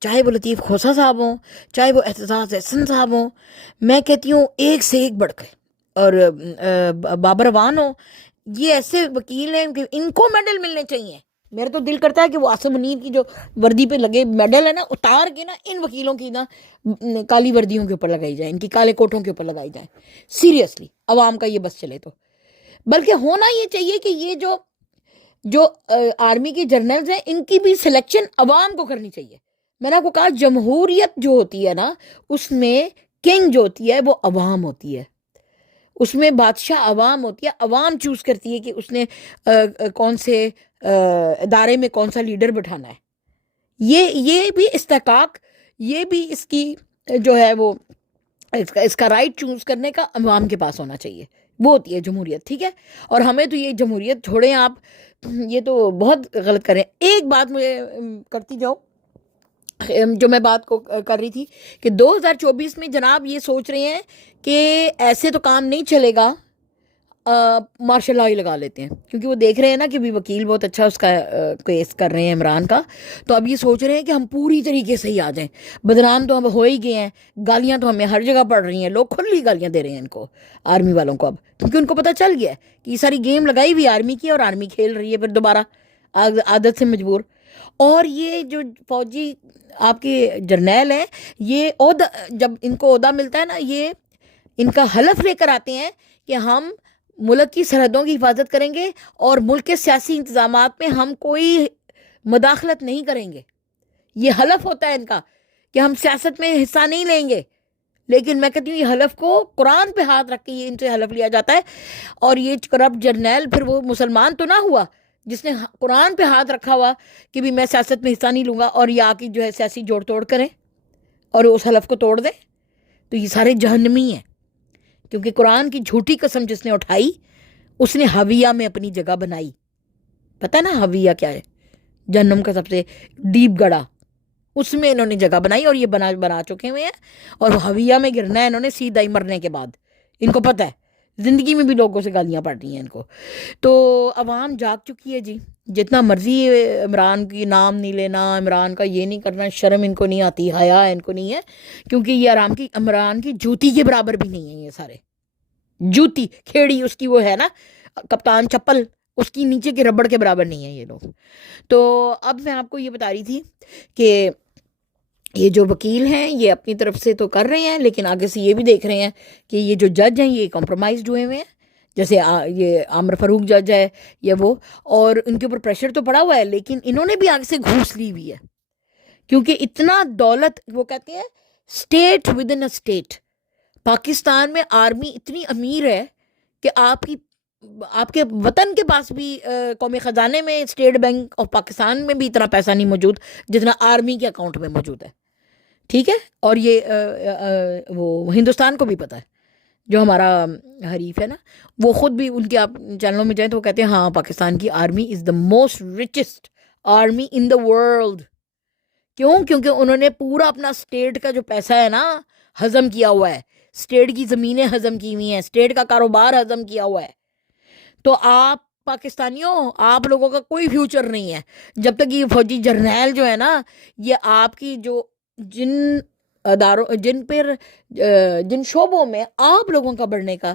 چاہے وہ لطیف کھوسہ صاحب ہوں، چاہے وہ اعتزاز احسن صاحب ہوں، میں کہتی ہوں ایک سے ایک بڑھ کے، اور بابر وان ہوں، یہ ایسے وکیل ہیں کہ ان کو میڈل ملنے چاہیے. میرا تو دل کرتا ہے کہ وہ عاصم منیر کی جو وردی پہ لگے میڈل ہے نا، اتار کے نا ان وکیلوں کی نا کالی وردیوں کے اوپر لگائی جائیں، ان کی کالے کوٹوں کے اوپر لگائی جائیں. سیریسلی عوام کا یہ بس چلے تو، بلکہ ہونا یہ چاہیے کہ یہ جو آرمی کے جرنلز ہیں ان کی بھی سلیکشن عوام کو کرنی چاہیے. میں نے آپ کو کہا جمہوریت جو ہوتی ہے نا، اس میں کنگ جو ہوتی ہے وہ عوام ہوتی ہے، اس میں بادشاہ عوام ہوتی ہے. عوام چوز کرتی ہے کہ اس نے کون سے ادارے میں کون سا لیڈر بٹھانا ہے. یہ بھی استحقاق، یہ بھی اس کی جو ہے وہ اس کا رائٹ چوز کرنے کا عوام کے پاس ہونا چاہیے. وہ ہوتی ہے جمہوریت. ٹھیک ہے، اور ہمیں تو یہ جمہوریت چھوڑیں آپ، یہ تو بہت غلط کریں. ایک بات مجھے کرتی جاؤ، جو میں بات کو کر رہی تھی کہ 2024 میں جناب یہ سوچ رہے ہیں کہ ایسے تو کام نہیں چلے گا، مارشل لا ہی لگا لیتے ہیں، کیونکہ وہ دیکھ رہے ہیں نا کہ بھی وکیل بہت اچھا اس کا کیس کر رہے ہیں عمران کا. تو اب یہ سوچ رہے ہیں کہ ہم پوری طریقے سے ہی آ جائیں. بدنام تو ہم ہو ہی گئے ہیں، گالیاں تو ہمیں ہر جگہ پڑ رہی ہیں، لوگ کھلی گالیاں دے رہے ہیں ان کو، آرمی والوں کو. اب کیونکہ ان کو پتہ چل گیا ہے کہ یہ ساری گیم لگائی ہوئی آرمی کی، اور آرمی کھیل رہی ہے پھر دوبارہ. عادت سے مجبور. اور یہ جو فوجی آپ کے جرنیل ہیں، یہ عہدہ جب ان کو عہدہ ملتا ہے نا، یہ ان کا حلف لے کر آتے ہیں کہ ہم ملک کی سرحدوں کی حفاظت کریں گے اور ملک کے سیاسی انتظامات میں ہم کوئی مداخلت نہیں کریں گے. یہ حلف ہوتا ہے ان کا کہ ہم سیاست میں حصہ نہیں لیں گے. لیکن میں کہتی ہوں یہ حلف کو قرآن پہ ہاتھ رکھ کے یہ ان سے حلف لیا جاتا ہے. اور یہ کرپٹ جرنیل پھر وہ مسلمان تو نہ ہوا جس نے قرآن پہ ہاتھ رکھا ہوا کہ بھی میں سیاست میں حصہ نہیں لوں گا، اور یہ آ کے جو ہے سیاسی جوڑ توڑ کریں اور اس حلف کو توڑ دیں. تو یہ سارے جہنمی ہیں، کیونکہ قرآن کی جھوٹی قسم جس نے اٹھائی اس نے حویہ میں اپنی جگہ بنائی. پتہ نا حویہ کیا ہے؟ جہنم کا سب سے ڈیپ گڑھا، اس میں انہوں نے جگہ بنائی اور یہ بنا چکے ہوئے ہیں. اور حویہ میں گرنا ہے انہوں نے سیدھا ہی مرنے کے بعد. ان کو پتہ ہے زندگی میں بھی لوگوں سے گالیاں پڑ رہی ہیں ان کو. تو عوام جاگ چکی ہے جی. جتنا مرضی عمران کی نام نہیں لینا، عمران کا یہ نہیں کرنا، شرم ان کو نہیں آتی، حیا ان کو نہیں ہے. کیونکہ یہ عمران کی جوتی کے برابر بھی نہیں ہے. یہ سارے جوتی کھیڑی اس کی وہ ہے نا کپتان چپل، اس کی نیچے کے ربڑ کے برابر نہیں ہے یہ لوگ. تو اب میں آپ کو یہ بتا رہی تھی کہ یہ جو وکیل ہیں یہ اپنی طرف سے تو کر رہے ہیں، لیکن آگے سے یہ بھی دیکھ رہے ہیں کہ یہ جو جج ہیں یہ کمپرومائزڈ ہوئے ہوئے ہیں. جیسے یہ عامر فاروق جج ہے یا وہ، اور ان کے اوپر پریشر تو پڑا ہوا ہے، لیکن انہوں نے بھی آگے سے گھوس لی ہوئی ہے. کیونکہ اتنا دولت، وہ کہتے ہیں state with in a state. Pakistan میں آرمی اتنی امیر ہے کہ آپ کے وطن کے پاس بھی قومی خزانے میں اسٹیٹ بینک آف پاکستان میں بھی اتنا پیسہ نہیں موجود جتنا آرمی کے اکاؤنٹ میں موجود ہے. ٹھیک ہے. اور یہ وہ ہندوستان کو بھی پتہ ہے. جو ہمارا حریف ہے نا، وہ خود بھی ان کے آپ چینلوں میں جائیں تو وہ کہتے ہیں ہاں پاکستان کی army is the most richest army in the world. کیوں؟ کیونکہ انہوں نے پورا اپنا اسٹیٹ کا جو پیسہ ہے نا ہضم کیا ہوا ہے، اسٹیٹ کی زمینیں ہضم کی ہوئی ہیں، اسٹیٹ کا کاروبار ہضم کیا ہوا ہے. تو آپ پاکستانیوں، آپ لوگوں کا کوئی فیوچر نہیں ہے جب تک یہ فوجی جرنیل جو ہے نا، یہ آپ کی جو جن اداروں جن شعبوں میں آپ لوگوں کا بڑھنے کا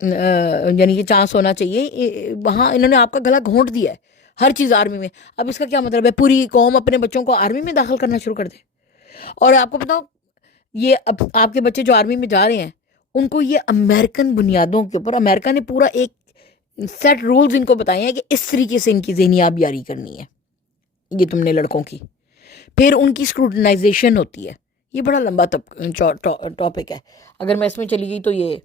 یعنی کہ چانس ہونا چاہیے، وہاں انہوں نے آپ کا گلا گھونٹ دیا ہے. ہر چیز آرمی میں. اب اس کا کیا مطلب ہے؟ پوری قوم اپنے بچوں کو آرمی میں داخل کرنا شروع کر دے. اور آپ کو بتاؤ، یہ اب آپ کے بچے جو آرمی میں جا رہے ہیں ان کو یہ امریکن بنیادوں کے اوپر، امریکہ نے پورا ایک سیٹ رولز ان کو بتائے ہیں کہ اس طریقے سے ان کی ذہنی آبیاری کرنی ہے یہ تم نے لڑکوں کی. پھر ان کی اسکروٹنائزیشن ہوتی ہے. یہ بڑا لمبا ٹاپک ہے. اگر میں اس میں چلی گئی تو یہ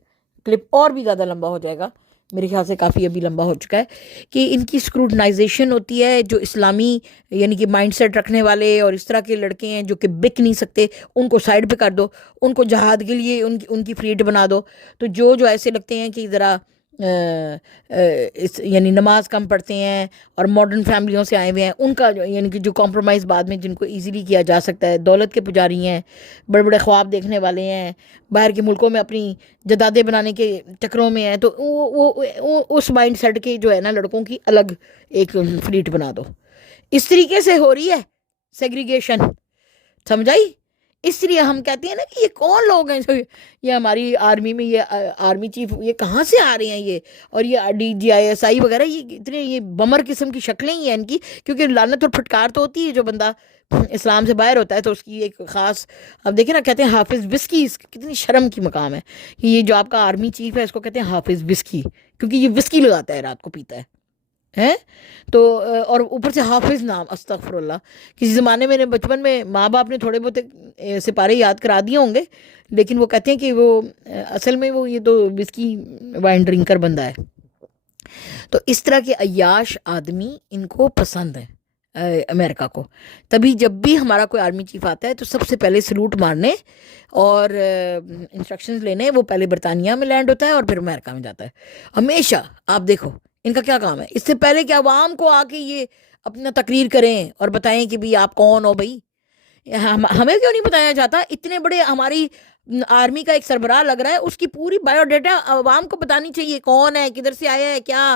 کلپ اور بھی زیادہ لمبا ہو جائے گا. میرے خیال سے کافی ابھی لمبا ہو چکا ہے. کہ ان کی اسکروٹنائزیشن ہوتی ہے. جو اسلامی یعنی کہ مائنڈ سیٹ رکھنے والے اور اس طرح کے لڑکے ہیں جو کہ بک نہیں سکتے، ان کو سائڈ پہ کر دو. ان کو جہاد کے لیے ان کی فریٹ بنا دو. تو جو ایسے لگتے ہیں کہ ذرا یعنی نماز کم پڑھتے ہیں اور ماڈرن فیملیوں سے آئے ہوئے ہیں، ان کا یعنی کہ جو کمپرومائز بعد میں جن کو ایزیلی کیا جا سکتا ہے، دولت کے پجاری ہیں، بڑے بڑے خواب دیکھنے والے ہیں، باہر کے ملکوں میں اپنی جدادیں بنانے کے چکروں میں ہیں، تو وہ اس مائنڈ سیٹ کے جو ہے نا لڑکوں کی الگ ایک فلیٹ بنا دو. اس طریقے سے ہو رہی ہے سیگریگیشن. سمجھائی؟ اس لیے ہم کہتے ہیں نا کہ یہ کون لوگ ہیں جو یہ ہماری آرمی میں، یہ آرمی چیف یہ کہاں سے آ رہے ہیں یہ، اور یہ DGI وغیرہ، یہ اتنے یہ بمر قسم کی شکلیں ہی ہیں ان کی. کیونکہ لعنت اور پھٹکار تو ہوتی ہے جو بندہ اسلام سے باہر ہوتا ہے تو اس کی ایک خاص، اب دیکھیں نا کہتے ہیں حافظ وسکی، کتنی شرم کی مقام ہے کہ یہ جو آپ کا آرمی چیف ہے اس کو کہتے ہیں حافظ وسکی، کیونکہ یہ وسکی لگاتا ہے، رات کو پیتا ہے. تو اور اوپر سے حافظ نام، استغفر اللہ. کسی زمانے میں بچپن میں ماں باپ نے تھوڑے بہت سپارے یاد کرا دیے ہوں گے، لیکن وہ کہتے ہیں کہ وہ اصل میں وہ یہ تو وسکی وائن ڈرنکر بندہ ہے. تو اس طرح کے عیاش آدمی ان کو پسند ہے امریکہ کو. تبھی جب بھی ہمارا کوئی آرمی چیف آتا ہے تو سب سے پہلے سلوٹ مارنے اور انسٹرکشنز لینے وہ پہلے برطانیہ میں لینڈ ہوتا ہے اور پھر امریکہ میں جاتا ہے ہمیشہ. آپ دیکھو ان کا کیا کام ہے، اس سے پہلے کہ عوام کو آ کے یہ اپنا تقریر کریں اور بتائیں کہ بھی آپ کون ہو. بھائی ہمیں کیوں نہیں بتایا جاتا؟ اتنے بڑے ہماری آرمی کا ایک سربراہ لگ رہا ہے، اس کی پوری بایو ڈیٹا عوام کو بتانی چاہیے، کون ہے، کدھر سے آیا ہے، کیا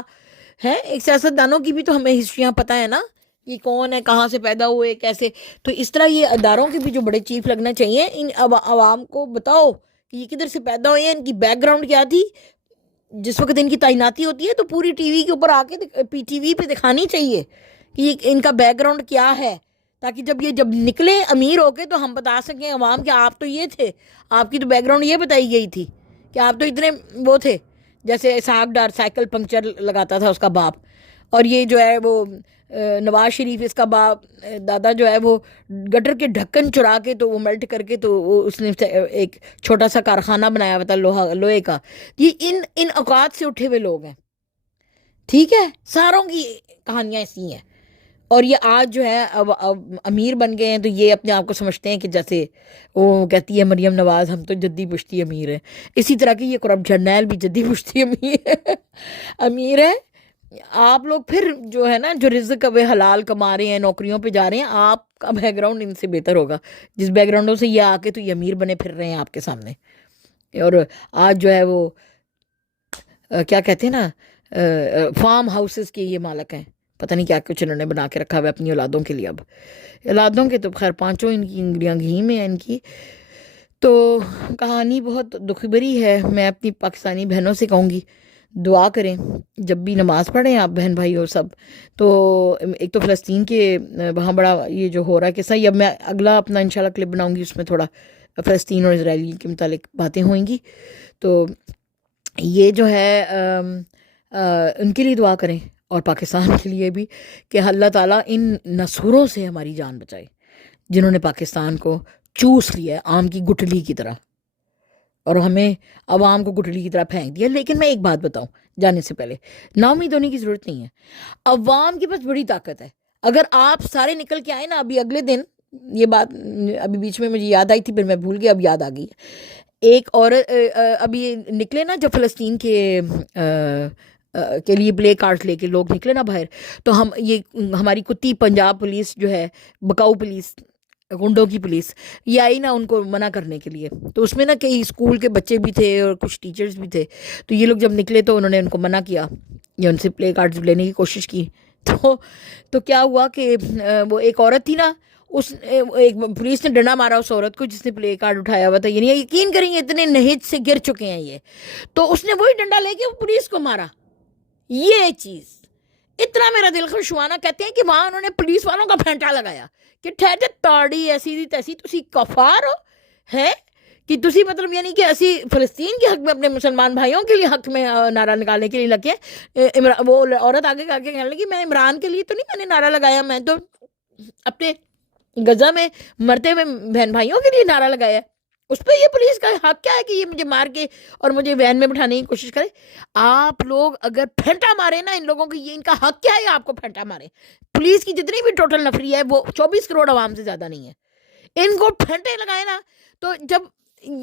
ہے. ایک سیاست دانوں کی بھی تو ہمیں ہسٹریاں پتہ ہے نا، یہ کون ہے، کہاں سے پیدا ہوئے، کیسے. تو اس طرح یہ اداروں کے بھی جو بڑے چیف لگنا چاہیے، ان عوام کو بتاؤ کہ یہ کدھر سے پیدا ہوئے ہیں، ان کی بیک گراؤنڈ کیا تھی. جس وقت ان کی تعیناتی ہوتی ہے تو پوری ٹی وی کے اوپر آ کے ٹی وی پہ دکھانی چاہیے کہ ان کا بیک گراؤنڈ کیا ہے، تاکہ جب نکلے امیر ہو کے تو ہم بتا سکیں عوام کہ آپ تو یہ تھے، آپ کی تو بیک گراؤنڈ یہ بتائی گئی تھی کہ آپ تو اتنے وہ تھے، جیسے اسحاق ڈار سائیکل پنکچر لگاتا تھا اس کا باپ، اور یہ جو ہے وہ نواز شریف اس کا باپ دادا جو ہے وہ گٹر کے ڈھکن چرا کے تو وہ میلٹ کر کے تو وہ اس نے ایک چھوٹا سا کارخانہ بنایا ہوا تھا لوہے کا. یہ ان اوقات سے اٹھے ہوئے لوگ ہیں. ٹھیک ہے، ساروں کی کہانیاں ایسی ہیں. اور یہ آج جو ہے اب امیر بن گئے ہیں تو یہ اپنے آپ کو سمجھتے ہیں کہ جیسے وہ کہتی ہے مریم نواز ہم تو جدی پشتی امیر ہیں. اسی طرح کی یہ کرپٹ جرنیل بھی جدی پشتی امیر ہے. آپ لوگ پھر جو ہے نا جو رزق اب حلال کما رہے ہیں، نوکریوں پہ جا رہے ہیں، آپ کا بیک گراؤنڈ ان سے بہتر ہوگا. جس بیک گراؤنڈوں سے یہ آ کے تو یہ امیر بنے پھر رہے ہیں آپ کے سامنے. اور آج جو ہے وہ کیا کہتے ہیں نا فارم ہاؤسز کے یہ مالک ہیں. پتہ نہیں کیا کچھ انہوں نے بنا کے رکھا ہوا اپنی اولادوں کے لیے. اب اولادوں کے تو خیر پانچوں ان کی انگلیاں گھی میں ہیں ان کی. تو کہانی بہت دکھ بھری ہے. میں اپنی پاکستانی بہنوں سے کہوں گی دعا کریں جب بھی نماز پڑھیں آپ بہن بھائی ہو سب. تو ایک تو فلسطین کے وہاں بڑا یہ جو ہو رہا ہے کہ صحیح، اب میں اگلا اپنا انشاءاللہ کلپ بناؤں گی، اس میں تھوڑا فلسطین اور اسرائیل کے متعلق باتیں ہوئیں گی. تو یہ جو ہے ان کے لیے دعا کریں اور پاکستان کے لیے بھی کہ اللہ تعالیٰ ان نصوروں سے ہماری جان بچائے جنہوں نے پاکستان کو چوس لیا ہے آم کی گٹلی کی طرح، اور ہمیں عوام کو گٹلی کی طرح پھینک دیا. لیکن میں ایک بات بتاؤں جانے سے پہلے، نا امید ہونے کی ضرورت نہیں ہے. عوام کے پاس بڑی طاقت ہے. اگر آپ سارے نکل کے آئے نا، ابھی اگلے دن یہ بات ابھی بیچ میں مجھے یاد آئی تھی پھر میں بھول گیا، اب یاد آ گئی. ایک عورت ابھی نکلے نا جب فلسطین کے لیے پلے کارڈ لے کے لوگ نکلے نا باہر، تو ہماری کتی پنجاب پولیس جو ہے، بکاؤ پولیس، گنڈوں کی پولیس، یہ آئی نا ان کو منع کرنے کے لیے. تو اس میں نا کئی اسکول کے بچے بھی تھے اور کچھ ٹیچرز بھی تھے. تو یہ لوگ جب نکلے تو انہوں نے ان کو منع کیا یا ان سے پلے کارڈز لینے کی کوشش کی. تو کیا ہوا کہ وہ ایک عورت تھی نا، ایک پولیس نے ڈنڈا مارا اس عورت کو جس نے پلے کارڈ اٹھایا ہوا تھا. یعنی یقین کریں گے اتنے نہج سے گر چکے ہیں یہ. تو اس نے وہی ڈنڈا لے کے پولیس کو مارا. یہ چیز اتنا میرا دل خوش ہوا نا. کہتے ہیں کہ وہاں انہوں نے پولیس والوں کا پھینٹا لگایا کہ ٹھہرے تاڑی ایسی دی تیسی تسی کفار ہو ہے کہ تسی مطلب یعنی کہ اسی فلسطین کے حق میں اپنے مسلمان بھائیوں کے لیے حق میں نعرہ نکالنے کے لیے لگے. وہ عورت آگے کہنے لگی میں عمران کے لیے تو نہیں میں نے نعرہ لگایا، میں تو اپنے غزہ میں مرتے ہوئے بہن بھائیوں کے لیے نعرہ لگایا. اس پہ یہ پولیس کا حق کیا ہے کہ یہ مجھے مار کے اور مجھے وین میں بٹھانے کی کوشش کرے؟ آپ لوگ اگر پھینٹا مارے نا ان لوگوں کو، یہ ان کا حق کیا ہے آپ کو پھینٹا مارے؟ پولیس کی جتنی بھی ٹوٹل نفری ہے وہ 24 کروڑ عوام سے زیادہ نہیں ہے. ان کو پھینٹے لگائے نا، تو جب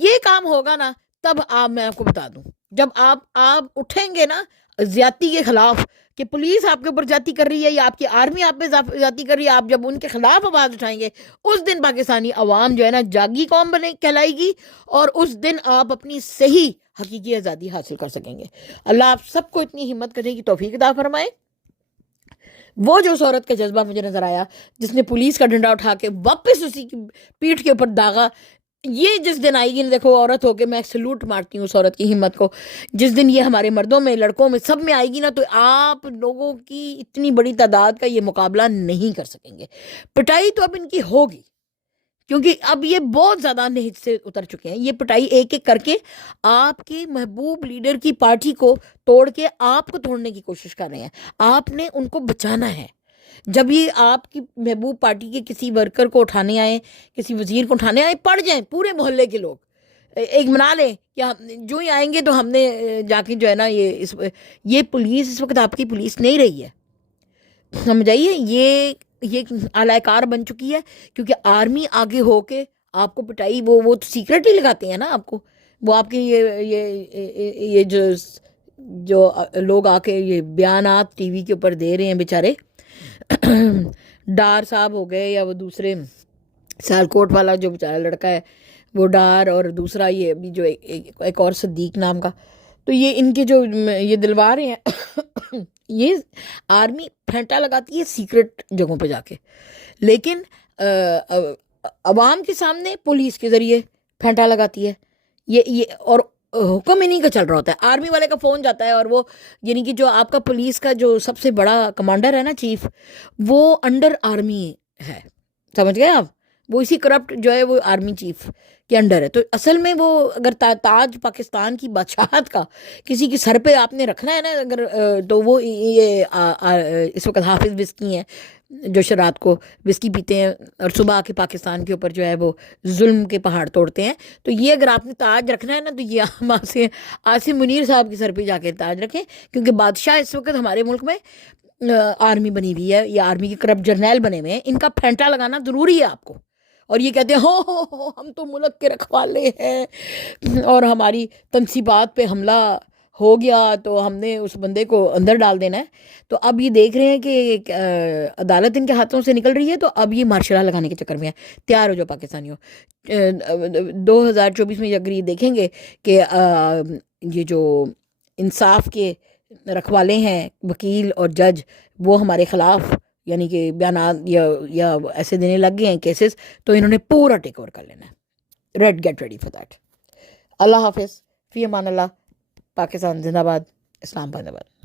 یہ کام ہوگا نا تب میں آپ کو بتا دوں، جب آپ اٹھیں گے نا زیادتی کے خلاف کہ پولیس آپ کے اوپر زیادتی کر رہی ہے یا آپ کی آرمی آپ پہ زیادتی کر رہی ہے، آپ جب ان کے خلاف آواز اٹھائیں گے اس دن پاکستانی عوام جو ہے نا جاگی قوم کہلائے گی، اور اس دن آپ اپنی صحیح حقیقی آزادی حاصل کر سکیں گے. اللہ آپ سب کو اتنی ہمت کرنے کی توفیق عطا فرمائے. وہ جو اس عورت کا جذبہ مجھے نظر آیا جس نے پولیس کا ڈنڈا اٹھا کے واپس اسی کی پیٹھ کے اوپر داغا، یہ جس دن آئے گی نا، دیکھو عورت ہو کے میں سلوٹ مارتی ہوں اس عورت کی ہمت کو. جس دن یہ ہمارے مردوں میں، لڑکوں میں، سب میں آئے گی نا، تو آپ لوگوں کی اتنی بڑی تعداد کا یہ مقابلہ نہیں کر سکیں گے. پٹائی تو اب ان کی ہوگی کیونکہ اب یہ بہت زیادہ نہج سے اتر چکے ہیں. یہ پٹائی ایک ایک کر کے آپ کے محبوب لیڈر کی پارٹی کو توڑ کے آپ کو توڑنے کی کوشش کر رہے ہیں. آپ نے ان کو بچانا ہے. جب یہ آپ کی محبوب پارٹی کے کسی ورکر کو اٹھانے آئے، کسی وزیر کو اٹھانے آئے، پڑ جائیں پورے محلے کے لوگ ایک منا لیں کہ جو ہی آئیں گے تو ہم نے جا کے جو ہے نا یہ پولیس اس وقت آپ کی پولیس نہیں رہی ہے. سمجھائیے یہ اعلی کار بن چکی ہے کیونکہ آرمی آگے ہو کے آپ کو پٹائی، وہ تو سیکرٹ ہی لگاتے ہیں نا آپ کو. وہ آپ کے یہ جو لوگ آ کے یہ بیانات ٹی وی کے اوپر دے رہے ہیں بیچارے، ڈار صاحب ہو گئے یا وہ دوسرے سیالکوٹ والا جو بیچارہ لڑکا ہے وہ ڈار، اور دوسرا یہ ابھی جو ایک اور صدیق نام کا، تو یہ ان کے جو یہ دلوارے ہیں یہ آرمی پھینٹا لگاتی ہے سیکرٹ جگہوں پہ جا کے، لیکن عوام کے سامنے پولیس کے ذریعے پھینٹا لگاتی ہے. یہ اور حکم انہیں کا چل رہا ہوتا ہے. آرمی والے کا فون جاتا ہے اور وہ یعنی کہ جو آپ کا پولیس کا جو سب سے بڑا کمانڈر ہے نا، چیف، وہ انڈر آرمی ہے. سمجھ گئے آپ؟ وہ اسی کرپٹ جو ہے وہ آرمی چیف کے انڈر ہے. تو اصل میں وہ اگر تاج پاکستان کی بادشاہت کا کسی کے سر پہ آپ نے رکھنا ہے نا اگر تو وہ یہ اس وقت حافظ وسکی ہیں جو رات کو وسکی پیتے ہیں اور صبح آ کے پاکستان کے اوپر جو ہے وہ ظلم کے پہاڑ توڑتے ہیں. تو یہ اگر آپ نے تاج رکھنا ہے نا تو یہ آصم منیر صاحب کے سر پہ جا کے تاج رکھیں، کیونکہ بادشاہ اس وقت ہمارے ملک میں آرمی بنی ہوئی ہے یا آرمی کے کرپٹ جرنیل بنے ہوئے ہیں. ان کا پھینٹا لگانا ضروری ہے آپ کو. اور یہ کہتے ہیں ہو ہم تو ملک کے رکھوالے ہیں اور ہماری تنصیبات پہ حملہ ہو گیا تو ہم نے اس بندے کو اندر ڈال دینا ہے. تو اب یہ دیکھ رہے ہیں کہ عدالت ان کے ہاتھوں سے نکل رہی ہے، تو اب یہ مارشل لا لگانے کے چکر میں ہے. تیار ہو جو پاکستانیوں. 2024 میں اگر یہ دیکھیں گے کہ یہ جو انصاف کے رکھوالے ہیں وکیل اور جج وہ ہمارے خلاف یعنی کہ بیانات یا ایسے دینے لگ گئے ہیں کیسز، تو انہوں نے پورا ٹیک اوور کر لینا ہے. Get ready for that. اللہ حافظ. فی امان اللہ. پاکستان زندہ باد. اسلام آباد.